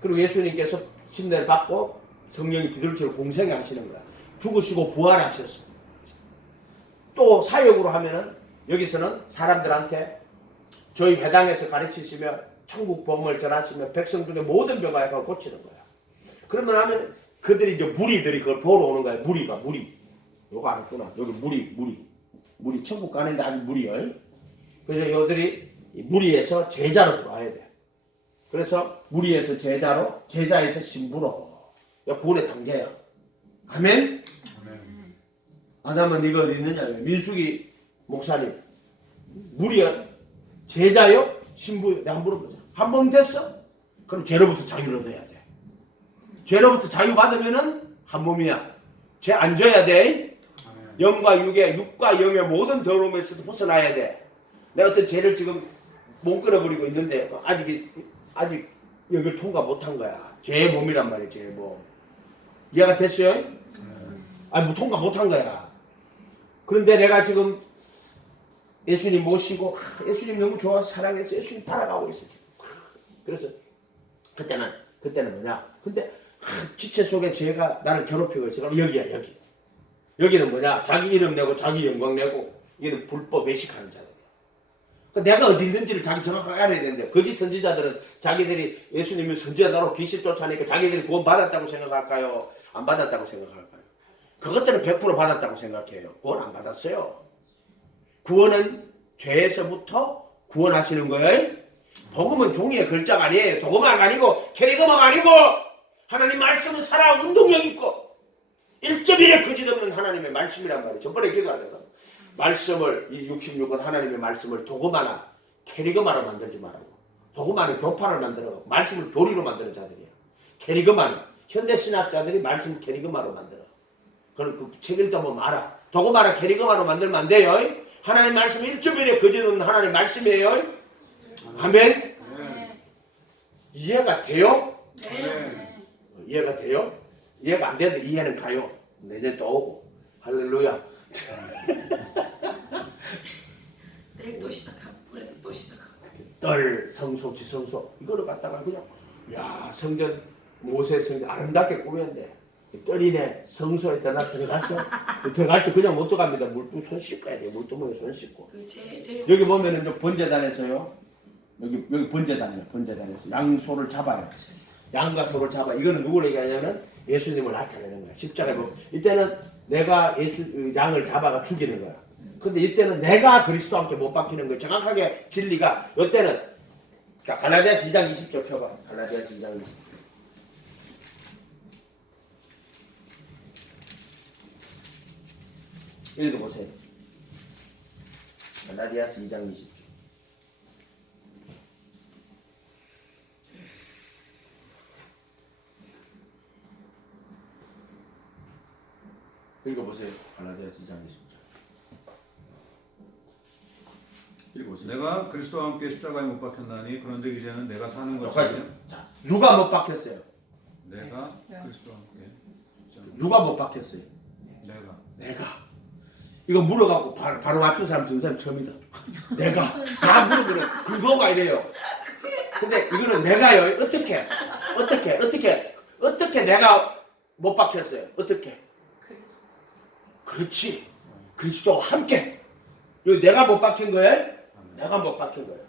그리고 예수님께서 침례를 받고 성령이 비둘기로 공생에 하시는 거야. 죽으시고 부활하셨어. 또 사역으로 하면은 여기서는 사람들한테 저희 회당에서 가르치시며 천국 복음을 전하시며 백성 중에 모든 병을 고치는 거야. 그러면 하면 그들이 이제 무리들이 그걸 보러 오는 거야. 무리. 요거 알았구나. 여기 무리 천국 가는데 아주 무리요. 그래서 여들이 무리에서 제자로 들어와야 돼. 그래서 무리에서 제자로, 제자에서 신부로. 구원의 단계야. 아멘? 아담은 네가 어디 있느냐? 민숙이 목사님. 무리야? 제자요? 신부요? 내가 한번 물어보자. 한 번 됐어? 그럼 죄로부터 자유를 얻어야 돼. 죄로부터 자유받으면은 한 몸이야. 죄 안 져야 돼. 영과 육과 영의 모든 더러움에서도 벗어나야 돼. 내가 어떤 죄를 지금 못 끌어버리고 있는데 아직 여기를 통과 못한 거야. 죄의 몸이란 말이야. 죄의 몸. 이해가 됐어요? 통과 못한 거야. 그런데 내가 지금 예수님 모시고 예수님 너무 좋아서 사랑해서 예수님 따라가고 있어. 그래서 그때는 뭐냐? 근데 지체 속에 죄가 나를 괴롭히고 있어. 그럼 여기야. 여기는 뭐냐? 자기 이름 내고 자기 영광 내고 이게는 불법 외식하는 자들이야. 그러니까 내가 어디 있는지를 자기 정확하게 알아야 되는데 거짓 선지자들은 자기들이 예수님이 선지자다로 귀신 쫓아내니까 자기들이 구원 받았다고 생각할까요? 안 받았다고 생각할까요? 그것들은 100% 받았다고 생각해요. 구원 안 받았어요. 구원은 죄에서부터 구원하시는 거예요. 복음은 종이의 글자가 아니에요. 도그마가 아니고 캐리그마가 아니고 하나님 말씀은 살아 운동력 있고 1.1의 거짓 없는 하나님의 말씀이란 말이에요. 저번에 기도하잖아. 말씀을 이 66은 하나님의 말씀을 도그마나 캐리그마로 만들지 말라고. 도그마는 교파를 만들어 말씀을 교리로 만드는 자들이야. 캐리그마는 현대 신학자들이 말씀 캐리그마로 만들어. 그럼 그 책 읽다 보면 알아. 도그마나 캐리그마로 만들면 안 돼요. 하나님 말씀 1.1의 거짓 없는 하나님 말씀이에요. 아멘. 이해가 돼요? 이해가 돼요? 이해가 안 돼도 이해는 가요. 내년 또 오고. 할렐루야. 내일 또 시작하고 올해도 또 시작하고. 떨 성소 지성소 이거를 갖다가 그냥 야 성전 모세 성전 아름답게 꾸몄는데 떨이네 성소에 들어갔어. 들어갈 때 그냥 못 들어갑니다. 물도 손 씻고 해야 돼요. 물두멍에 손 씻고. 제 여기 보면은 저 번제단에서요. 여기 번제단이에요. 번제단에서 양소를 잡아요. 양과 소를 잡아. 이거는 누구를 얘기하냐면 예수님을 나타내는 거야. 십자가에 보면 이때는 내가 양을 잡아가 죽이는 거야. 근데 이때는 내가 그리스도와 함께 못 박히는 거예요. 정확하게 진리가 이때는 갈라디아서 2장 20절 펴봐. 갈라디아서 2장 20절. 읽어보세요. 갈라디아서 2장 20절. 읽어보세요. 갈라디아서 2장 20절. 읽어보세요. 내가 그리스도와 함께 십자가에 못 박혔나니 그런즉 이제는 내가 사는 것이 자, 누가 못 박혔어요? 내가 그리스도와 함께 누가 못 박혔어요? 내가. 이거 물어갖고 바로 맞춘 사람 두 사람 처음이다. 내가 다 물어보는 근거가 이래요. 근데 이거는 내가요. 어떻게 내가 못 박혔어요? 어떻게? 그렇지. 그리스도와 함께. 이거 내가 못 박힌 거예요? 내가 못 박힌 거예요.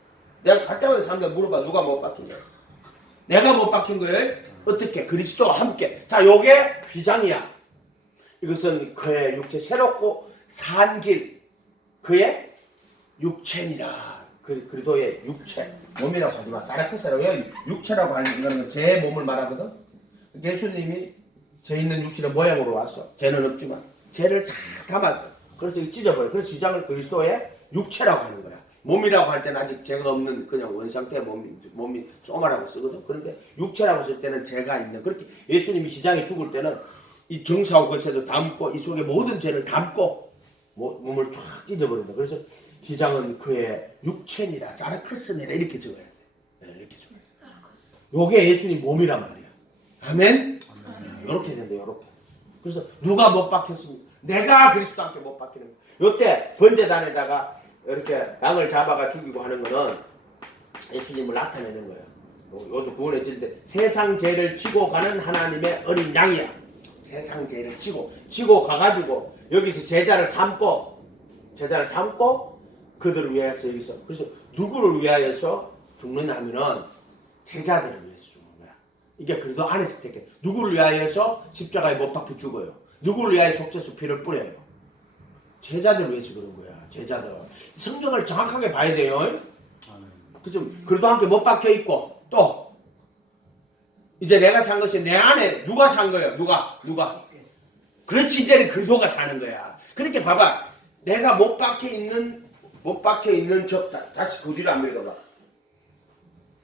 내가 갈 때마다 사람들 물어봐. 누가 못 박힌 거예요? 내가 못 박힌 거예요? 어떻게? 그리스도와 함께. 자, 요게 휘장이야. 이것은 그의 육체 새롭고 산 길. 그의 육체니라. 그리스도의 육체. 몸이라고 하지 마. 사라크스라고 해요. 육체라고 하는 거는 제 몸을 말하거든. 예수님이 죄 있는 육신의 모양으로 왔어. 죄는 없지만 죄를 다 담았어. 그래서 이거 찢어버려. 그래서 휘장을 그리스도의 육체라고 하는 거야. 몸이라고 할 때는 아직 죄가 없는 그냥 원상태 몸이 소마라고 쓰거든. 그런데 육체라고 쓸 때는 죄가 있는. 그렇게 예수님이 휘장에 죽을 때는 이 정사하고 거세도 담고 이 속에 모든 죄를 담고 몸을 쫙 찢어버린다. 그래서 휘장은 그의 육체니라 사라크스니라 이렇게 적어야 돼. 네, 이렇게 적어야 돼. 요게 예수님 몸이란 말이야. 아멘? 요렇게 된다. 요렇게. 그래서 누가 못 박혔습니까? 내가 그리스도와 함께 못 박히는 거야. 요때 번제단에다가 이렇게 양을 잡아가 죽이고 하는 거는 예수님을 나타내는 거예요. 이것도 구원의 진리인데 세상 죄를 지고 가는 하나님의 어린 양이야. 세상 죄를 지고 가가지고 여기서 제자를 삼고 그들을 위하여서 여기서 그래서 누구를 위하여서 죽느냐 하면은 제자들을 위해서 죽는 거야. 이게 그래도 안에서 택해. 누구를 위하여서 십자가에 못 박혀 죽어요. 누구를 위하여 속죄수 피를 뿌려요. 제자들 위해서 그런 거야. 제자들. 성경을 정확하게 봐야 돼요. 그죠? 그래도 함께 못 박혀 있고 또 이제 내가 산 것이 내 안에 누가 산 거예요? 누가? 그렇지 이제는 그리스도가 사는 거야. 그렇게 봐봐. 내가 못 박혀 있는 적 다시 그 뒤로 한번 읽어봐.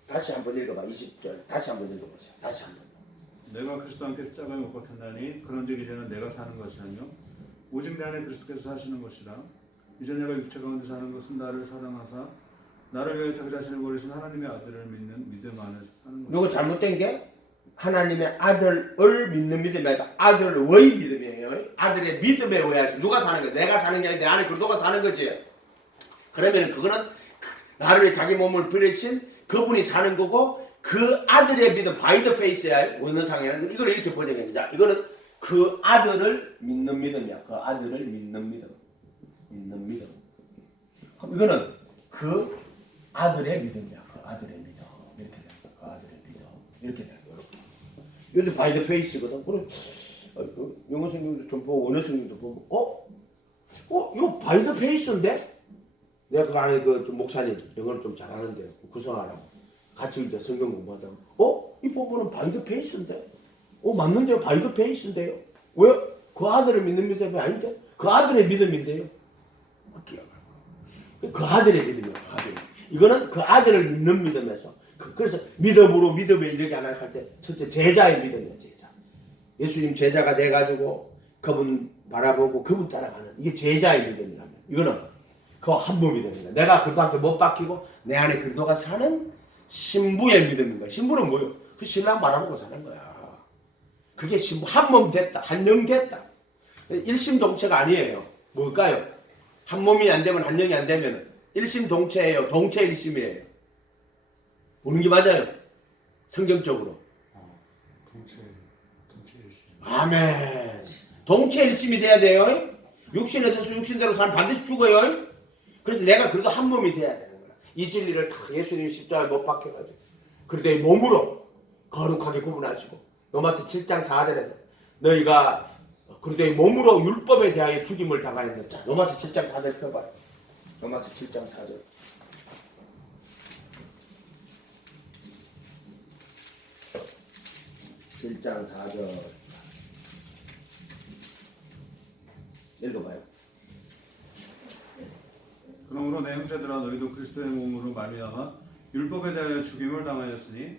다시 한번 읽어봐. 20절 다시 한번 읽어보세요. 다시 한번. 내가 그리스도와 함께 십자가에 못 박혔나니 그런즉 이제는 내가 사는 것이 아니요 오직 내 안에 그리스도께서 사시는 것이라. 이제 내가 육체 가운데 사는 것은 나를 사랑하사 나를 위해 자기 자신을 버리신 하나님의 아들을 믿는 믿음 안에 사는 것이라. 이거 잘못된 게 하나님의 아들을 믿는 믿음이 아니라 아들의 믿음이에요. 아들의 믿음에 의해서 누가 사는 거야? 내가 사는 게 아니라 내 안에 그리스도가 사는 거지. 그러면 그거는 나를 위해 자기 몸을 버리신 그분이 사는 거고 그 아들의 믿음, by the faith야. 원어상에는 이걸 이렇게 번역합니다. 이거는 그 아들을 믿는 믿음이야. 그 아들을 믿는 믿음. 믿는 믿음. 그럼 이거는 그 아들의 믿음이야. 그 아들의 믿음. 이렇게 되는 거야. 그 아들의 믿음. 이렇게 되는 거야. 이렇게. 이것도 바이 더 페이스거든. 그럼 영어 성경도 좀 보고 원어 성경도 보고 이거 바이 더 페이스인데? 내가 그 안에 그 좀 목사님 영어를 좀 잘하는데 구성하라고 같이 이제 성경 공부하다가 이 부분은 바이 더 페이스인데? 맞는데요? 바이 더 페이스인데요? 왜? 그 아들을 믿는 믿음이 아닌데? 그 아들의 믿음인데요? 그 아들의 믿음이에요. 그 아들. 이거는 그 아들을 믿는 믿음에서 그래서 믿음으로 믿음에 이르게 안 할 때 첫째 제자의 믿음이에요. 제자. 예수님 제자가 돼가지고 그분 바라보고 그분 따라가는 이게 제자의 믿음이라면 이거는 그 한부 믿음입니다. 내가 그분한테 못 박히고 내 안에 그리스도가 사는 신부의 믿음인 거야. 신부는 뭐예요? 그 신랑 바라보고 사는 거야. 그게 신부 한 몸 됐다. 한 영 됐다. 일심동체가 아니에요. 뭘까요? 한 몸이 안 되면 한 영이 안 되면 일심동체예요. 동체 일심이에요. 보는 게 맞아요. 성경적으로. 동체 일심. 아멘. 동체 일심이 돼야 돼요. 육신에서 육신대로 사람 반드시 죽어요. 그래서 내가 그래도 한 몸이 돼야 되는 거야. 이 진리를 다 예수님이 십자가에 못 박혀가지고 그래도 이 몸으로 거룩하게 구분하시고 로마서 7장 4절에 너희가 그래도 이 몸으로 율법에 대하여 죽임을 당하였느냐. 자, 로마서 7장 4절 펴봐요. 로마서 7장 4절. 7장 4절 읽어봐요. 그러므로 내 형제들아 너희도 그리스도의 몸으로 말미암아 율법에 대하여 죽임을 당하였으니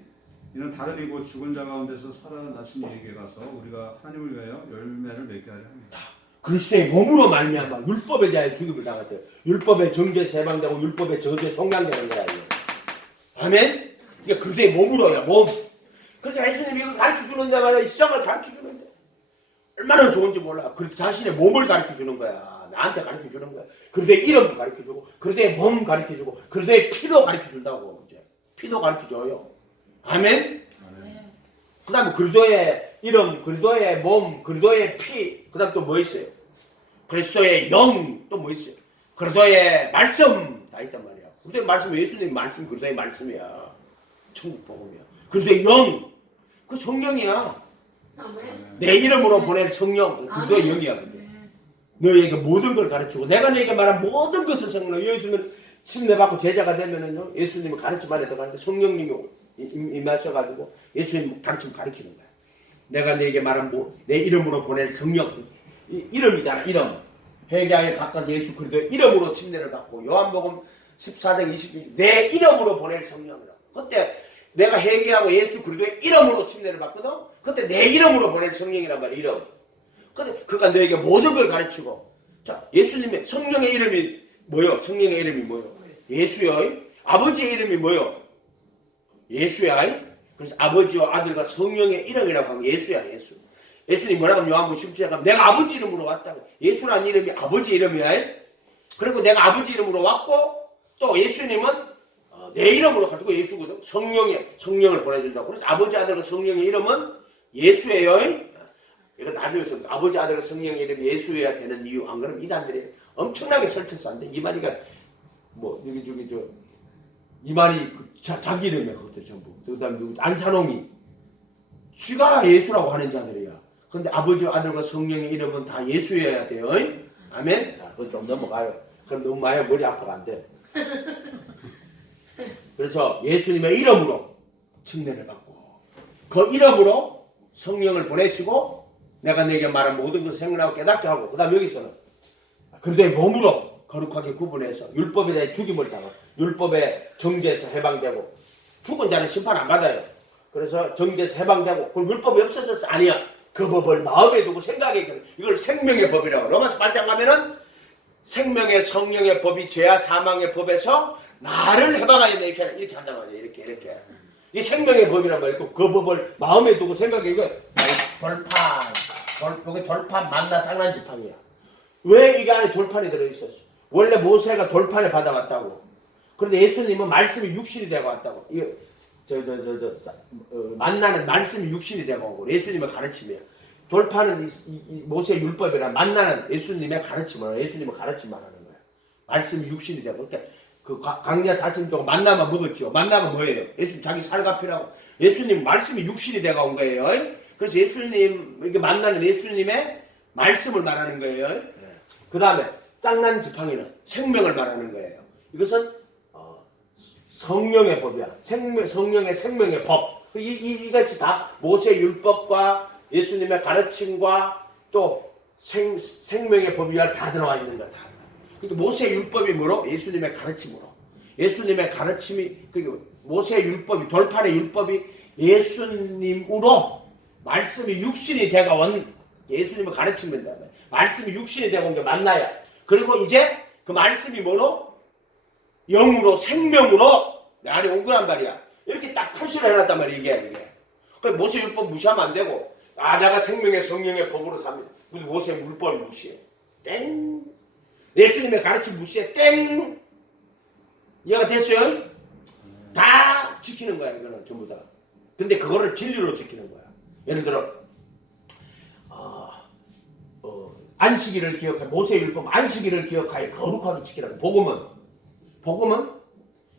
이는 다른 이고 죽은 자 가운데서 살아나신 이에게 가서 우리가 하나님을 위하여 열매를 맺게 하려 합니다. 그리스도의 몸으로 말미암아 율법에 대하여 죽임을 당했대요. 율법의 정죄에서 해방되고 율법의 저주에 속량되는 거야. 아멘? 이게 그리스도의 몸으로야 몸. 그러니까 예수님이 이걸 가르쳐주는 데마다 시작을 가르쳐주는데 얼마나 좋은지 몰라. 그리고 자신의 몸을 가르쳐주는 거야. 나한테 가르쳐주는 거야. 그리스도의 이름 가르쳐주고 그리스도의 몸 가르쳐주고 그리스도의 피도 가르쳐준다고. 이제 피도 가르쳐줘요. 아멘? 그 다음에 그리스도의 이름, 그리스도의 몸, 그리스도의 피, 그 다음 또 뭐 있어요? 그리스도의 영, 또 뭐 있어요? 그리스도의 말씀 다 있단 말이야. 그리스도의 말씀, 예수님 말씀, 그리스도의 말씀이야. 천국 복음이야. 그리스도의 영, 그 성령이야. 내 이름으로 보낸 성령, 그리스도의 영이야. 그게. 너에게 모든 걸 가르치고 내가 너에게 말한 모든 것을 성령, 예수님은 침례받고 제자가 되면은요, 예수님을 가르침 안에 들어가는데 성령님이 임하셔가지고 예수님 가르침 가르치는 거야. 내가 너에게 말한 내 이름으로 보낸 성령, 이름이잖아. 이름. 회개하여 각각 예수 그리스도의 이름으로 침례를 받고 요한복음 14장 22절 내 이름으로 보낼 성령이라. 그때 내가 회개하고 예수 그리스도의 이름으로 침례를 받거든. 그때 내 이름으로 보낼 성령이란 말이야. 이름. 근데 그가 너에게 모든 걸 가르치고. 자, 예수님의 성령의 이름이 뭐요? 성령의 이름이 뭐요? 예수요. 아버지의 이름이 뭐요? 예수야. 그래서 아버지와 아들과 성령의 이름이라고 하면 예수야. 예수. 예수님 뭐라고 하면 요한복음 17장 가면 내가 아버지 이름으로 왔다고. 예수라는 이름이 아버지 이름이야. 그리고 내가 아버지 이름으로 왔고 또 예수님은 내 이름으로 가지고 예수거든. 성령을 보내준다고. 그래서 아버지 아들과 성령의 이름은 예수예요. 이거 나중에 써. 아버지 아들과 성령의 이름이 예수여야 되는 이유. 안 그러면 이단들이 엄청나게 설쳐서 안 돼. 이만희가 뭐 여기 저기 저 이만희 자기 이름이야. 그것들 전부. 그다음에 누구 안산홍이 쥐가 예수라고 하는 자들이야. 근데 아버지와 아들과 성령의 이름은 다 예수여야 돼요. 아멘. 그건 좀 넘어가요. 그럼 너무 많이 머리 아파가 안 돼. 그래서 예수님의 이름으로 침례를 받고 그 이름으로 성령을 보내시고 내가 내게 말한 모든 것을 생각하고 깨닫게 하고 그 다음 여기서는 그리스도의 몸으로 거룩하게 구분해서 율법에 대해 죽임을 당하고 율법의 정죄에서 해방되고 죽은 자는 심판 안 받아요. 그래서 정죄에서 해방되고 그럼 율법이 없어졌어? 아니야. 그 법을 마음에 두고 생각해. 이걸 생명의 법이라고. 로마서 8장 가면은 생명의 성령의 법이 죄와 사망의 법에서 나를 해방하여 이렇게 한단 말이에요. 이렇게. 이 생명의 법이란 말이고 그 법을 마음에 두고 생각해. 이거 돌판 만나 상난 지팡이야. 왜 이게 안에 돌판이 들어있었어? 원래 모세가 돌판을 받아왔다고. 그런데 예수님은 말씀이 육신이 되고 왔다고. 이거 만나는 말씀이 육신이 되고 오고 예수님의 가르침이에요. 돌파는 이 모세 율법이라 만나는 예수님의 가르침을 예수님의 가르침 말하는 거예요. 말씀이 육신이 되고 그러니까 그 강야 40년 동안 만나만 먹었죠. 만나가 뭐예요? 예수님 자기 살갑이라고 예수님 말씀이 육신이 되가 온 거예요. 그래서 예수님 이게 만나는 예수님의 말씀을 말하는 거예요. 그 다음에 쌍난 지팡이는 생명을 말하는 거예요. 이것은 성령의 법이야. 성령의 생명의 법. 이같이 다 모세 율법과 예수님의 가르침과 또 생명의 법이야 다 들어가 있는 거야. 다. 그러니까 모세 율법이 뭐로? 예수님의 가르침으로. 예수님의 가르침이 모세 율법이 돌판의 율법이 예수님으로 말씀이 육신이 되가 온 예수님의 가르침입니다. 말씀이 육신이 되고 온 게 맞나요? 그리고 이제 그 말씀이 뭐로? 영으로 생명으로 내 안에 온 거란 말이야. 이렇게 딱 표시를 해놨단 말이야 이게. 그 모세 율법 무시하면 안 되고 내가 생명의 성령의 법으로 삽니다. 모세 율법을 무시해. 땡. 예수님의 가르침 무시해. 땡. 이해가 됐어요? 다 지키는 거야 이거는 전부 다. 근데 그거를 진리로 지키는 거야. 예를 들어 안식일을 기억하여 모세율법 안식일을 기억하여 거룩하게 지키라고. 복음은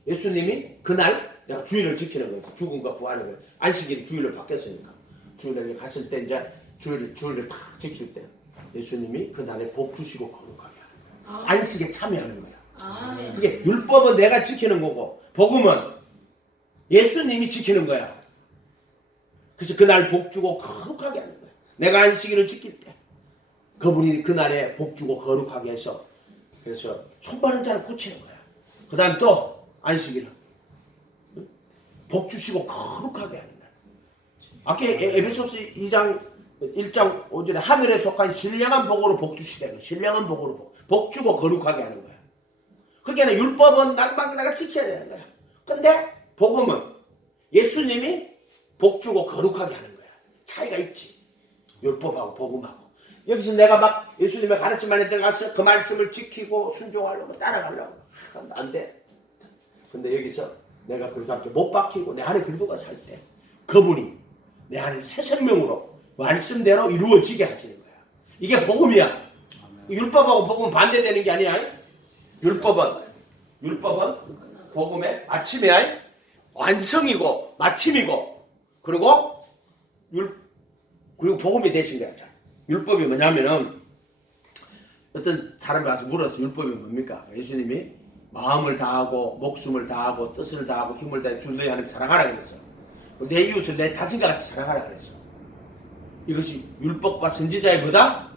예수님이 그날 내가 주일을 지키는 거예요. 죽음과 부활하는 거예요. 안식일이 주일을 바뀌었으니까 주일에 갔을 때 이제 주일을 딱 지킬 때 예수님이 그날에 복 주시고 거룩하게 하는 거예요. 안식에 참여하는 거야. 이게 율법은 내가 지키는 거고 복음은 예수님이 지키는 거야. 그래서 그날 복 주고 거룩하게 하는 거야. 내가 안식일을 지킬 때 그분이 그날에 복 주고 거룩하게 해서 그래서 손바른 자를 고치는 거야. 그 다음 또 안식일은 복 주시고 거룩하게 하는 거야. 아까 에베소서 2장 1장 5절에 하늘에 속한 신령한 복으로 복 주시되 신령한 복으로 복 주고 거룩하게 하는 거야. 그게 율법은 내가 지켜야 되는 거야. 근데 복음은 예수님이 복 주고 거룩하게 하는 거야. 차이가 있지. 율법하고 복음하고. 여기서 내가 막 예수님의 가르침만에 들어가서 그 말씀을 지키고 순종하려고 따라가려고 안 돼. 근데 여기서 내가 그렇게 못 박히고 내 안에 그리도가 살 때 그분이 내 안에 새 생명으로 말씀대로 이루어지게 하시는 거야. 이게 복음이야. 율법하고 복음은 반대되는 게 아니야. 율법은 복음의 마침이야. 완성이고 마침이고 그리고 복음이 되신 거야. 율법이 뭐냐면은 어떤 사람이 와서 물었어. 율법이 뭡니까? 예수님이 마음을 다하고 목숨을 다하고 뜻을 다하고 힘을 다해 주 너희 하나님 사랑하라 그랬어. 내 이웃을 내 자신과 같이 사랑하라 그랬어. 이것이 율법과 선지자의 뭐다?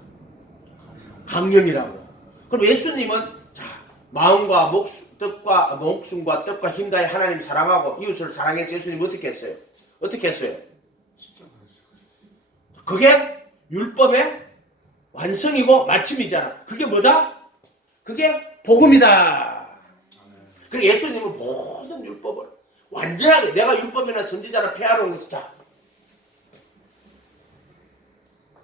강령이라고. 그럼 예수님은 자 마음과 목숨과 뜻과 힘 다해 하나님 사랑하고 이웃을 사랑해서 예수님 어떻게 했어요? 어떻게 했어요? 그게 율법의 완성이고 마침이잖아. 그게 뭐다? 그게 복음이다. 그리고 예수님은 모든 율법을 완전하게 내가 율법이나 선지자나 폐하러 온 것을 자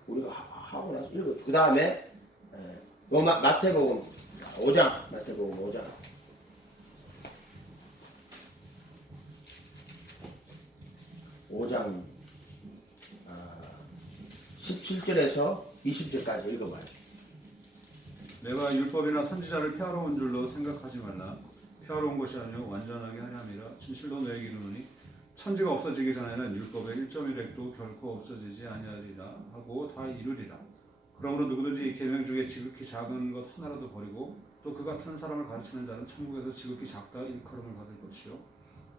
우리가 하고 나서 읽어. 그 다음에 마태복음 5장 마태복음 5장 5장 17절에서 20절까지 읽어봐요. 내가 율법이나 선지자를 폐하러 온 줄로 생각하지 말라. 폐하러 온 것이 아니요 완전하게 하려함이라. 진실로 너에게 이르노니 천지가 없어지기 전에는 율법의 1.1획도 결코 없어지지 아니하리라 하고 다 이루리라. 그러므로 누구든지 이 계명 중에 지극히 작은 것 하나라도 버리고 또 그 같은 사람을 가르치는 자는 천국에서 지극히 작다 일컬음을 받을 것이요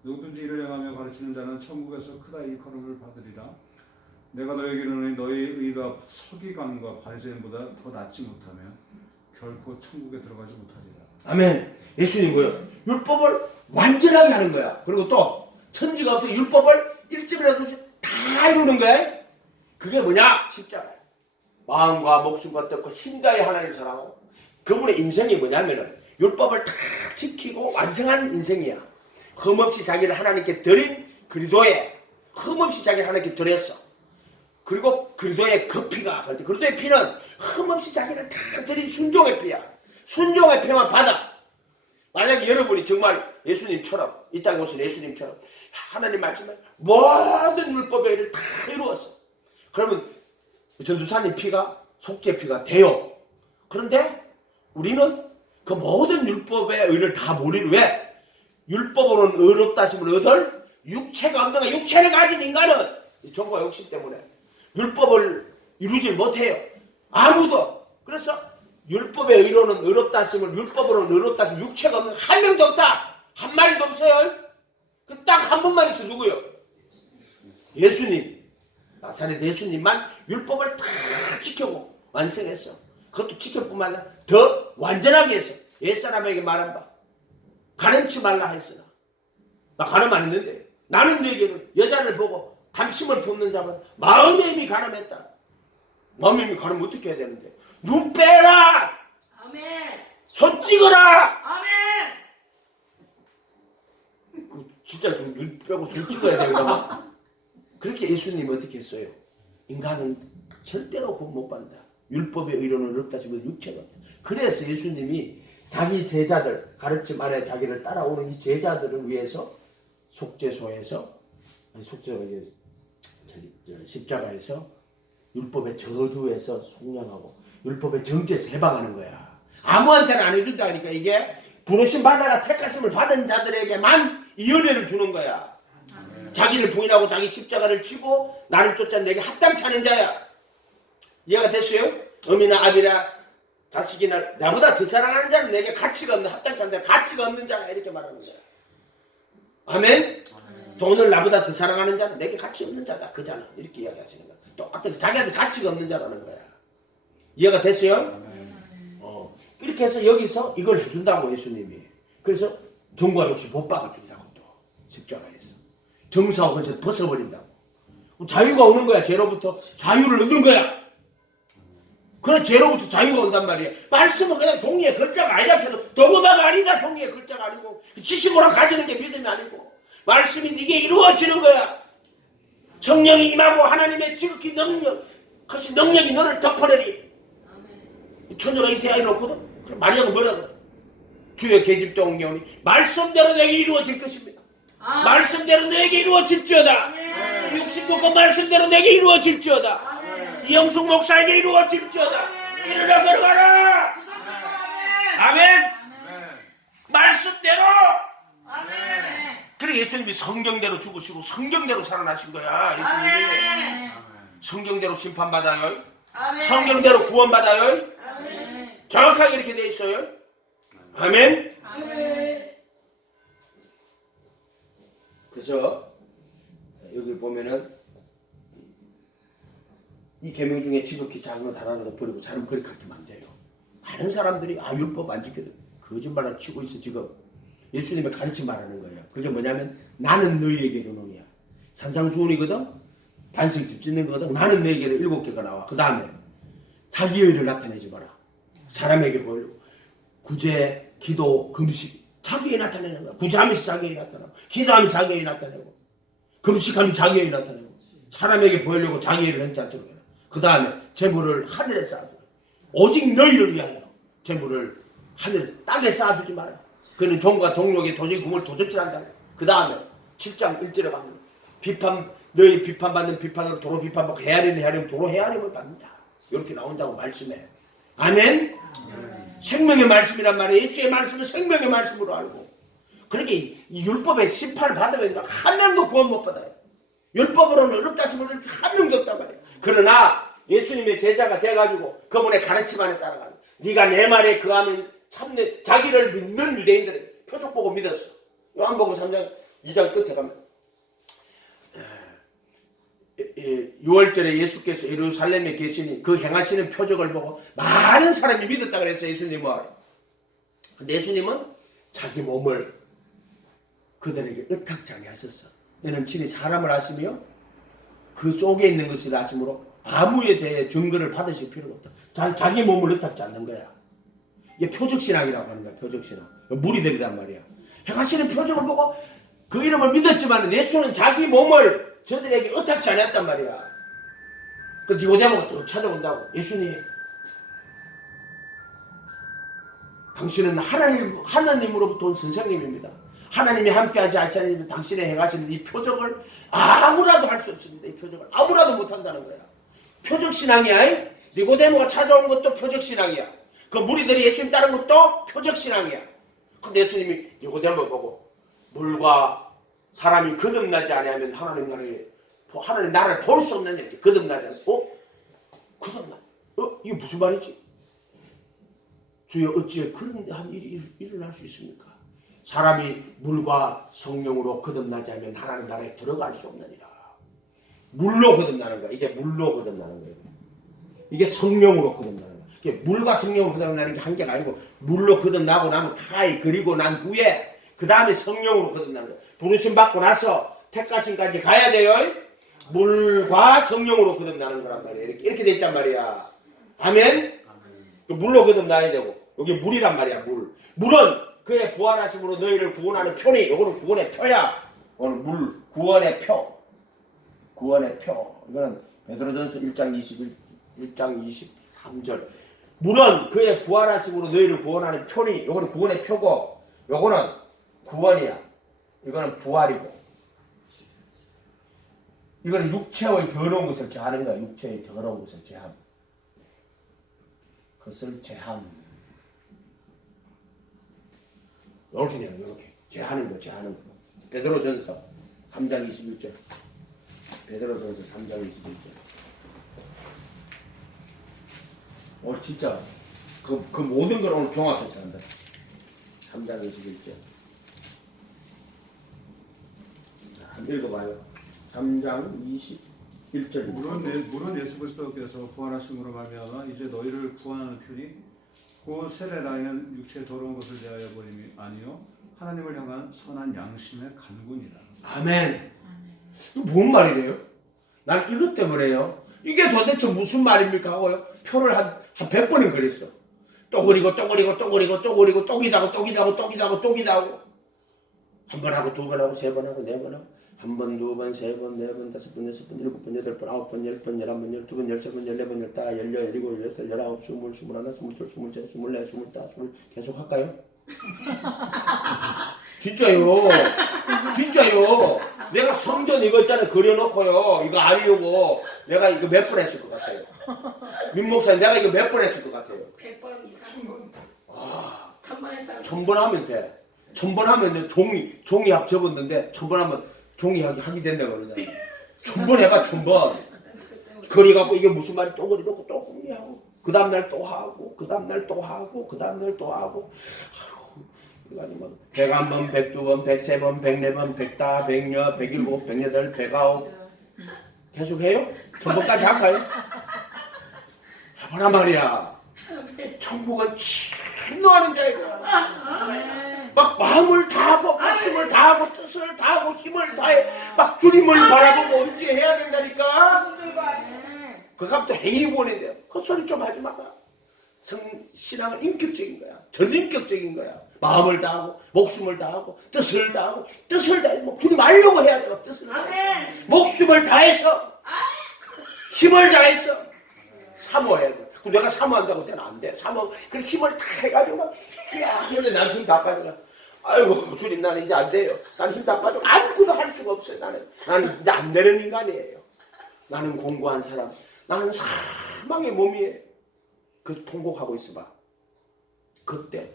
누구든지 이를 행하며 가르치는 자는 천국에서 크다 일컬음을 받으리라. 내가 너에게 이르노니 너희 의가 서기관과 바리새인보다 더 낫지 못하면 결코 천국에 들어가지 못하리라. 아멘. 예수님 뭐요? 율법을 완전하게 하는 거야. 그리고 또 천지가 없어 율법을 1점이라도 다 이루는 거야. 그게 뭐냐? 십자가야. 마음과 목숨과 뜻과 힘 다해 하나님 사랑하고 그분의 인생이 뭐냐면은 율법을 다 지키고 완성한 인생이야. 흠없이 자기를 하나님께 드린 그리도에 흠없이 자기를 하나님께 드렸어. 그리고 그리도의 그 피가 그리도의 피는 흠없이 자기를 다 드린 순종의 피야. 순종의 피만 받아. 만약에 여러분이 정말 예수님처럼 이 땅에 오신 예수님처럼 하나님 말씀을 모든 율법의 일을 다 이루었어. 그러면 전도사님 피가 속죄 피가 돼요. 그런데 우리는 그 모든 율법의 의를 다 모르는 왜? 율법으로는 의롭다 하심을 얻을 육체가 없는 거야. 육체를 가진 인간은 정과 욕심 때문에 율법을 이루지 못해요. 아무도. 그래서 율법의 의로는 의롭다 하심을 율법으로는 의롭다 하심을 육체가 없는 한 명도 없다. 한 마리도 없어요. 딱 한 분만 있어. 누구요? 예수님. 나사렛 예수님만 율법을 다 지켜고 완성했어. 그것도 지킬 뿐만 아니라 더 완전하게 했어. 옛사람에게 말한 바 가늠치 말라 했으나 나 가늠 안 했는데 나는 너에게는 여자를 보고 담심을 품는 자마다 마음의 힘이 가늠했다. 마음의 힘이 가늠 어떻게 해야 되는데? 눈 빼라. 아멘. 손 찍어라. 아멘. 진짜 눈 빼고 손 찍어야 되나? 그렇게 예수님이 어떻게 했어요? 인간은 절대로 구원 못 받는다. 율법의 의로는 어렵다 싶으면 육체가 없다. 그래서 예수님이 자기 제자들 가르침 안에 자기를 따라오는 이 제자들을 위해서 속죄소에서 십자가에서 율법의 저주에서 속량하고 율법의 정죄에서 해방하는 거야. 아무한테는 안 해준다니까. 이게 부르심 받아라 택하심을 받은 자들에게만 이 은혜를 주는 거야. 자기를 부인하고 자기 십자가를 쥐고 나를 쫓아 내게 합당치 않은 자야. 이해가 됐어요? 어미나 아비나 자식이나 나보다 더 사랑하는 자는 내게 가치가 없는 합당치 않은 자, 가치가 없는 자야. 이렇게 말하는 거야. 아멘? 돈을 나보다 더 사랑하는 자는 내게 가치 없는 자다. 그 자는 이렇게 이야기하시는 거야. 똑같은 자기한테 가치가 없는 자라는 거야. 이해가 됐어요? 이렇게 해서 여기서 이걸 해준다고 예수님이. 그래서 정과 욕심 못 박아준다고 또 십자가에서 정사하고 그래서 벗어버린다고. 자유가 오는 거야. 죄로부터 자유를 얻는 거야. 그래 죄로부터 자유가 온단 말이야. 말씀은 그냥 종이에 글자가 아니라 해도 도구마가 아니다. 종이에 글자가 아니고 지식으로 가지는 게 믿음이 아니고 말씀이 네게 이루어지는 거야. 성령이 임하고 하나님의 지극히 능력이 너를 덮어내리. 천녀가 이 태아에 놓거든. 그럼 마리아가 뭐라 그래? 주의 계집도 옹려오니 말씀대로 내게 이루어질 것입니다. 말씀대로 내게 이루어질지어다. 육신국과 말씀대로 내게 이루어질지어다. 이영숙 목사에게 이루어질지어다. 일어나 걸어가라. 아멘. 말씀대로. 그래 예수님이 성경대로 죽으시고 성경대로 살아나신 거야. 예수님이 성경대로 심판받아요. 성경대로 구원받아요. 정확하게 이렇게 돼 있어요. 아멘. 그래서 여기 보면은 이 계명 중에 지극히 작은 것 하나라도 버리고 사람 그렇게 하면 안 돼요. 많은 사람들이 율법 안 지켜도 거짓말을 치고 있어. 지금 예수님의 가르침 말하는 거예요. 그게 뭐냐면 나는 너희에게 이르노니야. 산상수훈이거든. 반석집 짓는 거거든. 나는 너희에게 7개가 나와. 그 다음에 자기 의를 나타내지 마라. 사람에게 보이려고 구제, 기도, 금식 자기의 나타내는 거야. 구제하면서 자기의 나타나고 기도하면 자기의 나타내고 금식하면 자기의 나타내고 사람에게 보이려고 자기의 행치 않도록 해라. 그 다음에 재물을 하늘에 쌓아두라. 오직 너희를 위하여 재물을 하늘에 땅에 쌓아두지 마라. 그는 종과 동력의 도적이 궁을 도적질한다. 그 다음에 7장 1절에 가면 너희 비판받는 비판으로 도로 비판받고 헤아리면 도로 헤아림을 받는다. 이렇게 나온다고 말씀해. 아멘. 생명의 말씀이란 말이에요. 예수의 말씀은 생명의 말씀으로 알고. 그러니까 이 율법의 심판을 받으면 한 명도 구원 못 받아요. 율법으로는 어렵다 하신 분들 한 명도 없단 말이에요. 그러나 예수님의 제자가 돼가지고 그분의 가르침 안에 따라가는 네가 내 말에 그하면 참내 자기를 믿는 유대인들의 표적 보고 믿었어. 요한복음 3장 2장 끝에 가면 6월절에 예수께서 예루살렘에 계시니 그 행하시는 표적을 보고 많은 사람이 믿었다 그랬어요. 예수님은. 근데 예수님은 자기 몸을 그들에게 의탁지 아니하셨어. 이는 친히 사람을 아시며 그 속에 있는 것을 아심으로 아무에 대해 증거를 받으실 필요가 없다. 자기 몸을 의탁지 않는 거야. 이게 표적신앙이라고 하는 거야. 표적신앙. 무리들이란 말이야. 행하시는 표적을 보고 그 이름을 믿었지만 예수는 자기 몸을 저들에게 의탁지 않았단 말이야. 그 니고데모가 또 찾아온다고. 예수님, 당신은 하나님으로부터 온 선생님입니다. 하나님이 함께하지 않으시면 당신의 행하시는 이 표적을 아무라도 할 수 없습니다. 이 표적을 아무라도 못한다는 거야. 표적신앙이야. 니고데모가 찾아온 것도 표적신앙이야. 그 무리들이 예수님 따른 것도 표적신앙이야. 근데 예수님이 니고데모 보고 물과 사람이 거듭나지 아니하면 하나님 나라를 볼 수 없는 이렇게 거듭나지 않고 거듭나. 이게 무슨 말이지? 주여 어찌 그런 한 일이 일어날 수 있습니까? 사람이 물과 성령으로 거듭나지 않으면 하나님 나라에 들어갈 수 없느니라. 물로 거듭나는 거야. 이게 물로 거듭나는 거예요. 이게 성령으로 거듭나는 거야. 이게 물과 성령으로 거듭나는 게 한계가 아니고 물로 거듭나고 나면 타이 그리고 난 후에 그 다음에 성령으로 거듭나는 거야. 부르심 받고 나서 택가심까지 가야 돼요. 물과 성령으로 거듭나는 거란 말이야. 이렇게 돼 있단 말이야. 아멘? 물로 거듭나야 되고 여기 물이란 말이야. 물은 그의 부활하심으로 너희를 구원하는 표니 이거는 구원의 표야. 이거는 물 구원의 표. 구원의 표. 이거는 베드로전서 1장 23절. 물은 그의 부활하심으로 너희를 구원하는 표니 이거는 구원의 표고 이거는 구원이야. 이거는 부활이고 이거는 육체의 더러운 것을 제하는 거야. 육체의 더러운 것을 제함. 그것을 제함. 이렇게 되는 거야. 이렇게 제하는 거, 제하는 거. 베드로전서 3장 21절. 베드로전서 3장 21절. 오늘 진짜 그 모든 걸 오늘 종합해서 한다. 3장 21절. 한번 읽어봐요. 3장 21절. 물은 예수 그리스도께서 부활하심으로 말미암아 이제 너희를 구원하는 편이 그 세례라에는 육체의 더러운 것을 제하여 버림이 아니요 하나님을 향한 선한 양심의 간군이라. 아멘. 이거 뭔 말이래요? 난 이것 때문에요. 이게 도대체 무슨 말입니까 하고요. 표를 한 100번은 그랬어. 또 그리고 또 그리고 또 그리고 또 그리고 또 기다고 또 기다고 또 기다고 또 기다고 한 번 하고 두 번 하고 세 번 하고 네 번 하고 한 번, 두 번, 세 번, 네 번, 다섯 번, 여섯 번, 일곱 번, 여덟 번, 아홉 번, 열 번, 열한 번, 열두 번, 열세 번, 열네 번, 열다, 열여, 열일곱, 열여덟, 열아홉, 스물, 스물하나, 스물둘, 스물셋, 스물넷, 스물다, 스물 계속 할까요? 진짜요. 진짜요. 내가 성전 이거 있잖아요. 그려놓고요. 이거 알려고 내가 이거 몇 번 했을 것 같아요. 민 목사님 내가 이거 몇 번 했을 것 같아요. 100번 이상. 아, 1000번 했다고. 1000번 하면 돼. 1000번 하면 종이학 접었는데 1000번 하면 종이학이 하게 된다고 그러잖아요. 1000번 해봐 1000번. 그래갖고 이게 무슨 말이 또 그리놓고 또 공리하고 그 다음날 또 하고 그 다음날 또 하고 그 다음날 또 하고 이거 아니면 101번, 102번, 103번, 104번, 100다, 100여, 107, 108, 109 계속 해요? 1000번까지 할까요? 해보란 말이야. 천국은 진노하는 자이야. 막 마음을 다하고 목숨을 다하고 뜻을 다하고 힘을 다해 막 주님을 바라보고 의지해야 된다니까. 그 값도 회의원인데요. 헛소리 좀 하지 마라. 신앙은 인격적인 거야. 전인격적인 거야. 마음을 다하고 목숨을 다하고 뜻을 다하고 주님 알려고 해야 돼요. 뜻을 다해서 목숨을 다해서 힘을 다해서 사모해야 돼. 내가 사모한다고 되면 안 돼. 그래 힘을 다 해가지고 막 쥐야 근데 난 힘 다 빠져가. 아이고 주님 나는 이제 안 돼요. 나는 힘 다 빠져. 아무것도 할 수가 없어요. 나는 이제 안 되는 인간이에요. 나는 공고한 사람. 나는 사망의 몸이에요. 그 통곡하고 있어봐. 그때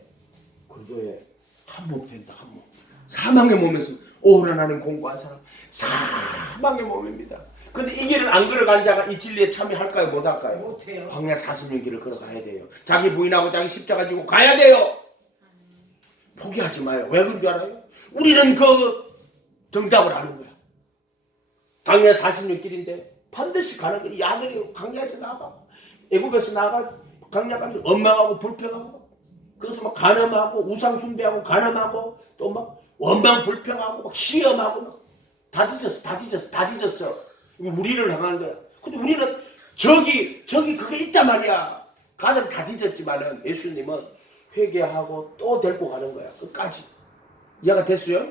그도에 한 몸 된다. 한 몸. 사망의 몸에서 오라 나는 공고한 사람. 사망의 몸입니다. 근데 이 길을 안 걸어간 자가 이 진리에 참여할까요? 못할까요? 못해요. 광야 40년 길을 걸어가야 돼요. 자기 부인하고 자기 십자가 지고 가야 돼요. 포기하지 마요. 왜 그런 줄 알아요? 우리는 그 정답을 아는 거야. 광야 40년 길인데 반드시 가는 거야. 이 아들이 광야에서 나가. 애굽에서 나가. 광야 가면서 원망하고 불평하고 그래서 막 간음하고 우상 숭배하고 간음하고 또 막 원망 불평하고 막 시험하고 막 다 뒤졌어. 우리를 향하는 거야. 근데 우리는 저기 그게 있단 말이야. 가는 다 뒤졌지만은 예수님은 회개하고 또 데리고 가는 거야. 끝까지. 이해가 됐어요?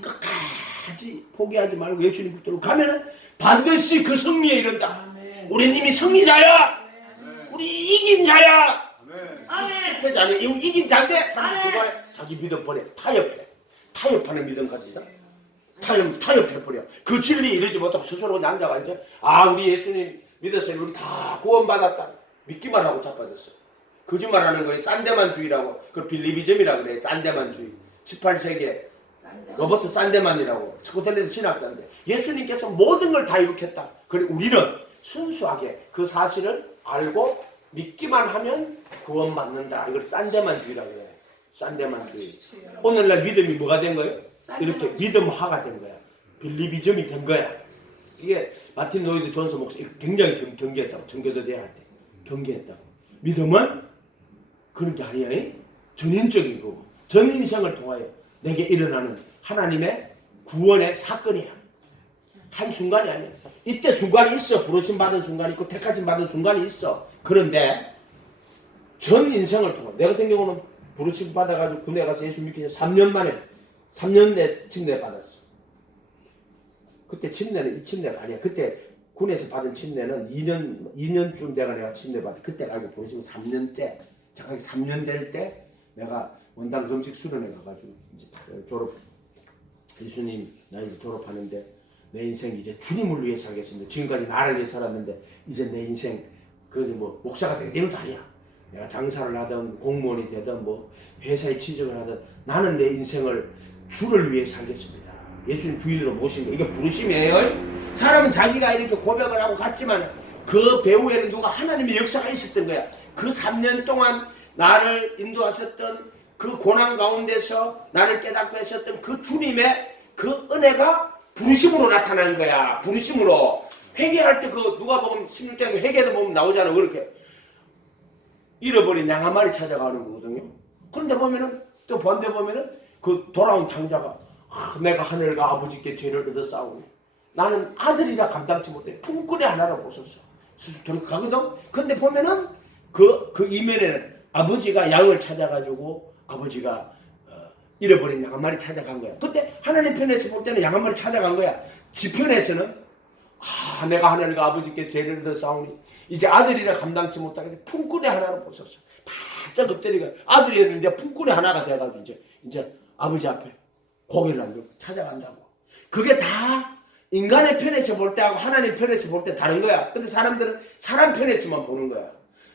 끝까지 포기하지 말고 예수님 붙들고 가면은 반드시 그 승리에 이른다. 우리는 이미 승리자야. 우리 이긴 자야. 실패자 아니야. 이긴 자인데 죽어야 자기 믿음 버려. 타협하는 믿음 가지다. 타협해버려. 그 진리에 이르지 못하고 스스로 앉아가 이제 우리 예수님 믿었어요. 우리 다 구원받았다. 믿기만 하고 자빠졌어. 거짓말하는 거예요. 산데만주의라고. 그 빌리비즘이라고 그래요. 산데만주의. 18세기에 로버트 산데만이라고 스코틀랜드 신학자인데 예수님께서 모든 걸 다 이룩했다. 그리고 우리는 순수하게 그 사실을 알고 믿기만 하면 구원받는다. 이걸 산데만주의라고 해요. 산데만주의. 오늘날 믿음이 뭐가 된 거예요? 이렇게 믿음화가 된 거야. 빌리비즘이 된 거야. 이게 마틴 로이드 존스 목사 굉장히 경계했다고. 전교도 대회 할 때 경계했다고. 믿음은 그런 게 아니에요. 전인적인 거고 전 인생을 통하여 내게 일어나는 하나님의 구원의 사건이야. 한순간이 아니야. 이때 순간이 있어. 부르심 받은 순간이 있고 택하심 받은 순간이 있어. 그런데 전 인생을 통해 내 같은 경우는 부르심 받아가지고 군대 가서 예수 믿기 전에 3년 만에 3년 내 침례 받았어. 그때 침례는 이 침례가 아니야. 그때 군에서 받은 침례는 2년쯤 돼가 내가 침례 받아. 그때 알고 부르시면 3년째 정확히 3년 될 때 내가 원당 금식 수련회 가가지고 이제 졸업 예수님 나 이제 졸업하는데 내 인생 이제 주님을 위해 살겠습니다. 지금까지 나를 위해 살았는데 이제 내 인생 그 뭐 목사가 되게 되는 거 아니야. 내가 장사를 하든 공무원이 되든 뭐 회사에 취직을 하든 나는 내 인생을 주를 위해 살겠습니다. 예수님 주인으로 모신 거 이게 부르심이에요. 사람은 자기가 이렇게 고백을 하고 갔지만 그 배후에는 누가 하나님의 역사가 있었던 거야. 그 3년 동안 나를 인도하셨던 그 고난 가운데서 나를 깨닫게 하셨던 그 주님의 그 은혜가 부르심으로 나타나는 거야. 부르심으로. 회개할 때 그 누가복음 16장에 회개도 보면 나오잖아. 그렇게 잃어버린 양 한 마리 찾아가는 거거든요. 그런데 보면은 또 반대 보면은 그 돌아온 장자가 내가 하늘과 아버지께 죄를 얻었사오니 나는 아들이라 감당치 못해 품꾼의 하나로 보셨어. 수수 돌이켜가거든. 근데 보면은 그 이면에는 아버지가 양을 찾아가지고 아버지가 잃어버린 양 한 마리 찾아간 거야. 근데 하나님 편에서 볼 때는 양 한 마리 찾아간 거야. 지 편에서는 내가 하늘과 아버지께 죄를 얻었사오니 이제 아들이라 감당치 못하게 품꾼의 하나로 보셨어. 바짝 엎드리가 아들이었는데 품꾼의 하나가 돼가지고 이제 아버지 앞에 고개를 안 들고 찾아간다고. 그게 다 인간의 편에서 볼 때하고 하나님 편에서 볼 때 다른 거야. 근데 사람들은 사람 편에서만 보는 거야.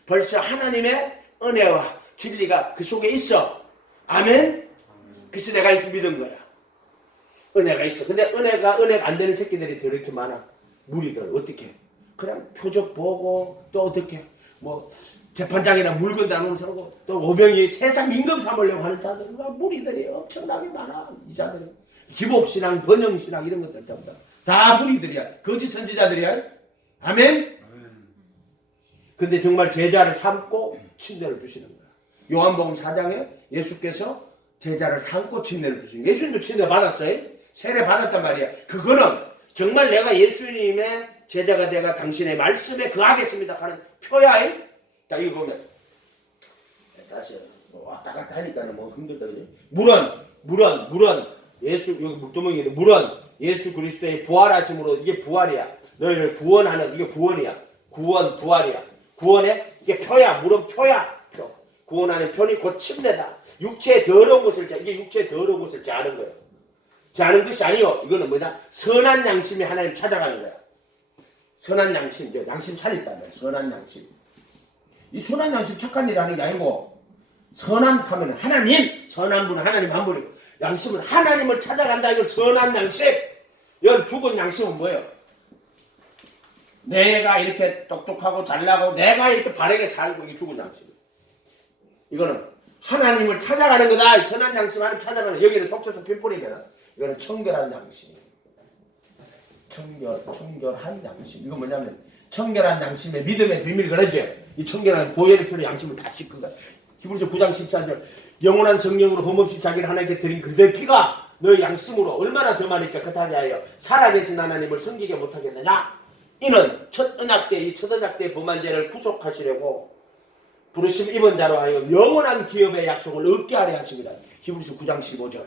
벌써 하나님의 은혜와 진리가 그 속에 있어. 아멘. 그래서 내가 예수 믿은 거야. 은혜가 있어. 근데 은혜가 안 되는 새끼들이 더 이렇게 많아. 무리들 어떻게? 그냥 표적 보고 또 어떻게? 뭐 재판장이나 물건 나누는 사고 또 오병이 세상 임금 삼으려고 하는 자들과 무리들이 엄청나게 많아. 이 자들이 기복신앙, 번영신앙 이런 것들 전부 다 무리들이야. 거짓 선지자들이야. 아멘. 근데 정말 제자를 삼고 침례를 주시는 거야. 요한복음 4장에 예수께서 제자를 삼고 침례를 주시는 거야. 예수님도 침례 받았어요. 세례 받았단 말이야. 그거는 정말 내가 예수님의 제자가 되가 당신의 말씀에 거하겠습니다 하는 표야. 자, 이거 보면 다시 왔다 갔다 하니까는 뭐 힘들다 그지? 물은 예수 여기 물두멍이인데 물은 예수 그리스도의 부활하심으로 이게 부활이야. 너희를 구원하는 이게 구원이야. 부활이야. 구원의 이게 표야. 물은 표야. 표. 구원하는 표니 곧 침례다. 육체의 더러운 것을 이게 육체의 더러운 것을 자는 거예요. 자는 것이 아니요. 이거는 뭐냐? 선한 양심이 하나님 찾아가는 거야. 선한 양심, 양심 살렸단 말이야. 선한 양심. 이 선한 양심 착한 일 하는 게 아니고 선한 하면 하나님, 선한 분은 하나님 한 분이고 양심은 하나님을 찾아간다. 이걸 선한 양심. 이건 죽은 양심은 뭐예요? 내가 이렇게 똑똑하고 잘나고 내가 이렇게 바르게 살고 이게 죽은 양심. 이거는 하나님을 찾아가는 거다. 선한 양심 하나님 찾아가는 여기는 속초서 핀뿌리면 이거는 청결한 양심. 청결한 양심. 이거 뭐냐면 청결한 양심의 믿음의 비밀 그러지. 이 청결한 보혈의 피로 양심을 다 씻은 거야. 히브리서 9장 14절 영원한 성령으로 흠없이 자기를 하나님께 드린 그들의 피가 너의 양심으로 얼마나 더 많으니까 그렇게 하여 살아계신 하나님을 섬기게 못하겠느냐. 이는 첫 언약 때의 범한 죄를 구속하시려고 부르심 입은 자로 하여 영원한 기업의 약속을 얻게 하려 하십니다. 히브리서 9장 15절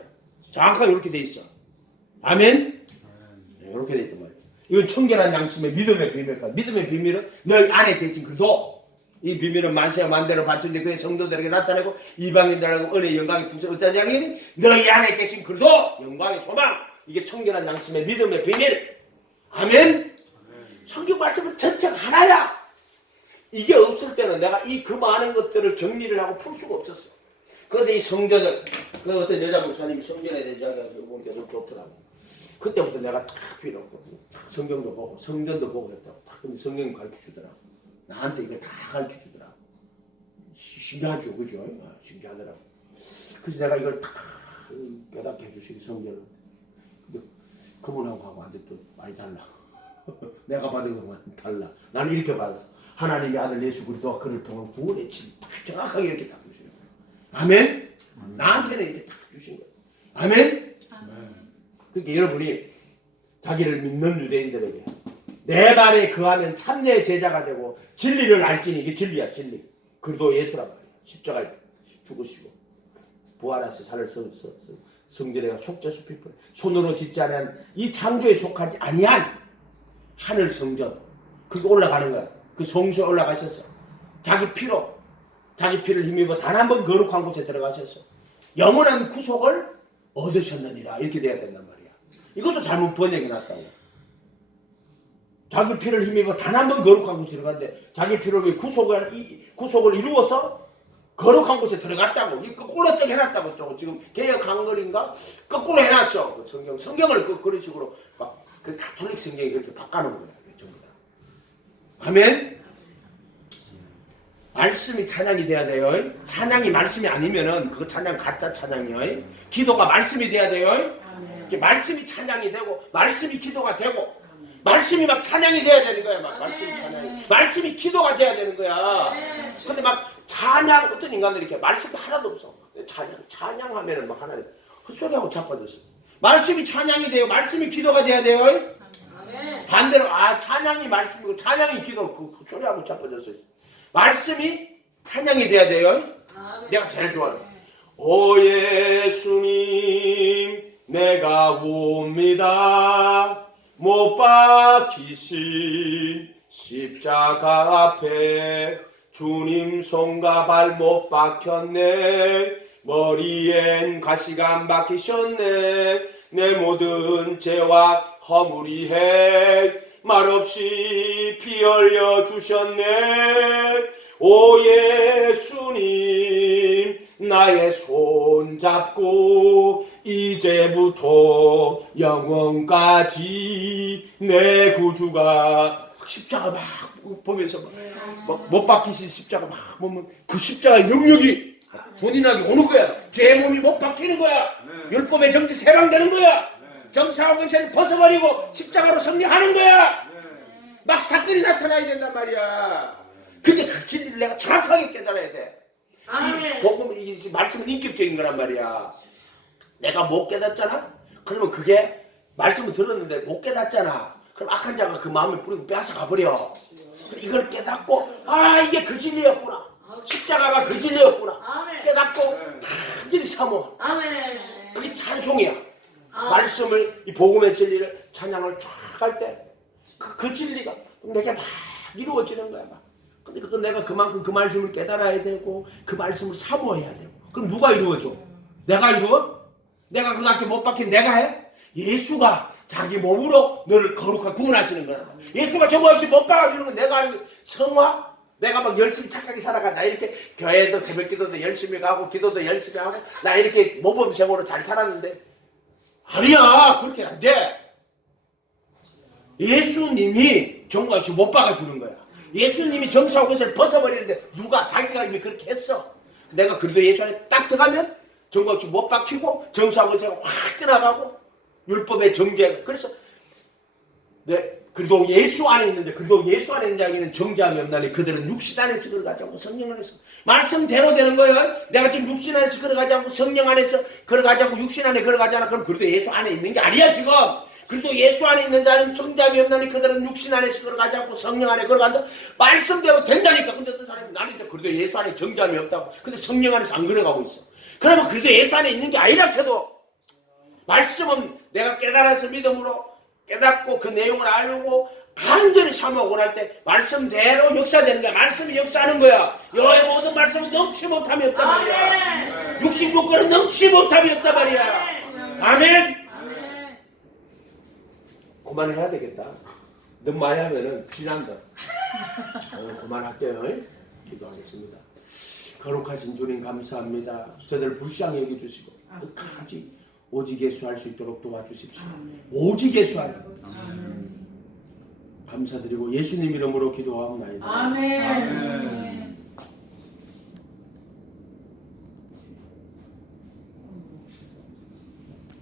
정확하게 이렇게 돼 있어. 아멘. 네, 이렇게 돼 있단 말이에요. 이건 청결한 양심의 믿음의 비밀이니까 믿음의 비밀은 너희 안에 계신 그도 이 비밀은 만세와 만대로 받쳐진 그의 성도들에게 나타내고 이방인들하고 은혜의 영광이 풍성 어떠하지 않으니 너희 안에 계신 그도 영광의 소망. 이게 청결한 양심의 믿음의 비밀. 아멘. 성경 말씀은 전체가 하나야. 이게 없을 때는 내가 그 많은 것들을 정리를 하고 풀 수가 없었어. 그런데 이 성전을 그 어떤 여자 목사님이 성전에 대해서 이야기하고 보니까 너무 좋더라고. 그때부터 내가 딱 필요하고 성경도 보고 성전도 보고 했다고. 딱 근데 성경이 가르쳐주더라. 나한테 이걸 다 가르쳐주더라. 신기하죠, 그죠? 신기하더라고. 그래서 내가 이걸 다 깨닫게 해주시기 성전을. 근데 그분하고 하고 완전 또 많이 달라. 내가 받은 것만 달라. 나는 이렇게 받았어. 하나님의 아들 예수 그리스도가 그를 통한 구원의 질 딱 정확하게 이렇게 딱 주시는 거예요. 아멘? 나한테는 이렇게 딱 주신 거예요. 아멘? 그러니까 여러분이 자기를 믿는 유대인들에게 내 말에 거하면 참내 제자가 되고 진리를 알지니 이게 진리야, 진리. 그리스도 예수란 말이야. 십자가에 죽으시고 부활하셔 살을 성전에가 속죄수 피풀 손으로 짓지 아니한 이 창조에 속하지 아니한 하늘 성전 그게 올라가는 거야. 그 성소에 올라가셨어. 자기 피를 힘입어 단 한 번 거룩한 곳에 들어가셨어. 영원한 구속을 얻으셨느니라 이렇게 돼야 된단 말이야. 이것도 잘못 번역해 놨다고. 자기 피를 힘입어 단 한 번 거룩한 곳에 들어갔는데 자기 피로 구속을 이루어서 거룩한 곳에 들어갔다고. 이 거꾸로 어떻게 해놨다고 또 지금 개혁 한글인가 거꾸로 해놨어. 그 성경을 그런 식으로 막 그 가톨릭 성경이 그렇게 바꿔놓은 거야. 전부 다. 아멘. 말씀이 찬양이 돼야 돼요. 찬양이 말씀이 아니면은 그거 찬양 가짜 찬양이에요. 기도가 말씀이 돼야 돼요. 말씀이 찬양이 되고 말씀이 기도가 되고 말씀이 막 찬양이 돼야 되는 거야. 막 말씀이 찬양이. 말씀이 기도가 돼야 되는 거야. 근데 막 찬양 어떤 인간들이 이렇게 말씀도 하나도 없어. 찬양하면은 막 하나님 헛소리하고 자빠졌어. 말씀이 찬양이 돼요. 말씀이 기도가 돼야 돼요. 반대로 찬양이 말씀이고 찬양이 기도 그 헛소리하고 자빠졌어. 말씀이 찬양이 돼야 돼요. 내가 제일 좋아하는 오 예수님 내가 옵니다. 못 박히신 십자가 앞에 주님 손과 발 못 박혔네. 머리엔 가시가 안 박히셨네. 내 모든 죄와 허물이해 말없이 피 흘려 주셨네. 오 예수님 나의 손 잡고 이제부터 영원까지 내 구주가 십자가 막 보면서 막 못 박히신 십자가 막 보면 그 십자가의 능력이 본인에게 오는 거야. 제 몸이 못 박히는 거야. 율법의 정지 세방되는 거야. 정사하고 권세를 벗어버리고 십자가로 승리하는 거야. 막 사건이 나타나야 된단 말이야. 근데 그 진리를 내가 정확하게 깨달아야 돼. 이 복음은 이 말씀은 인격적인 거란 말이야. 내가 못 깨닫잖아. 그러면 그게 말씀을 들었는데 못 깨닫잖아. 그럼 악한 자가 그 마음을 뿌리고 빼앗아 가버려. 이걸 깨닫고 이게 그 진리였구나. 십자가가 그 진리였구나. 깨닫고 간절히 사모하. 그게 찬송이야. 말씀을 이 복음의 진리를 찬양을 쫙 할 때 그 진리가 내게 막 이루어지는 거야. 막. 근데 그건 내가 그만큼 그 말씀을 깨달아야 되고 그 말씀을 사모해야 되고. 그럼 누가 이루어줘? 내가 이루어? 내가 그 학교 못 박힌 내가 해? 예수가 자기 몸으로 너를 거룩하게 구원하시는 거야. 예수가 저거 없이 못 박아주는 건 내가 하는 게 성화? 내가 막 열심히 착하게 살아가. 나 이렇게 교회도 새벽 기도도 열심히 가고 기도도 열심히 하고 나 이렇게 모범생으로 잘 살았는데 아니야. 그렇게 안 돼. 예수님이 정같이 못 박아주는 거야. 예수님이 정사하고 것을 벗어버리는데 누가 자기가 이미 그렇게 했어. 내가 그래도 예수 안에 딱 들어가면 정같이 못 박히고 정사하고 것을 확 떠나가고 율법의 정죄. 그래서 그래도 예수 안에 있는데 그래도 예수 안에 있는 자에게는 정죄함이 없나니 그들은 육신 안에서 걸어가지 않고 성령 안에서 말씀대로 되는 거예요. 내가 지금 육신 안에서 걸어가지 않고 성령 안에서 걸어가지 않고 육신 안에 걸어가지 않아. 그럼 그래도 예수 안에 있는 게 아니야 지금. 그래도 예수 안에 있는 자는 정죄함이 없나니 그들은 육신 안에서 걸어가지 않고 성령 안에 걸어간다. 말씀대로 된다니까. 근데 어떤 사람이 나는 그래도 예수 안에 정죄함이 없다고. 근데 성령 안에서 안 걸어가고 있어. 그러면 그래도 예수 안에 있는 게 아니라 해도 말씀은 내가 깨달아서 믿음으로 깨닫고 그 내용을 알고 간절히 사모하고 날 때 말씀대로 역사되는 거야. 말씀이 역사하는 거야. 여호와의 모든 말씀은 넘치 못함이 없단 말이야. 66권은 넘치 못함이 없단 말이야. 아멘. 그만해야 되겠다. 너무 많이 하면은 지난다. 그만할게요. 기도하겠습니다. 거룩하신 주님 감사합니다. 저들 불쌍히 여겨주시고 끝까지 오직 예수할 수 있도록 도와주십시오. 오직 예수할. 감사드리고 예수님 이름으로 기도하옵나이다. 아멘.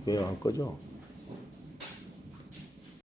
왜 안 꺼져?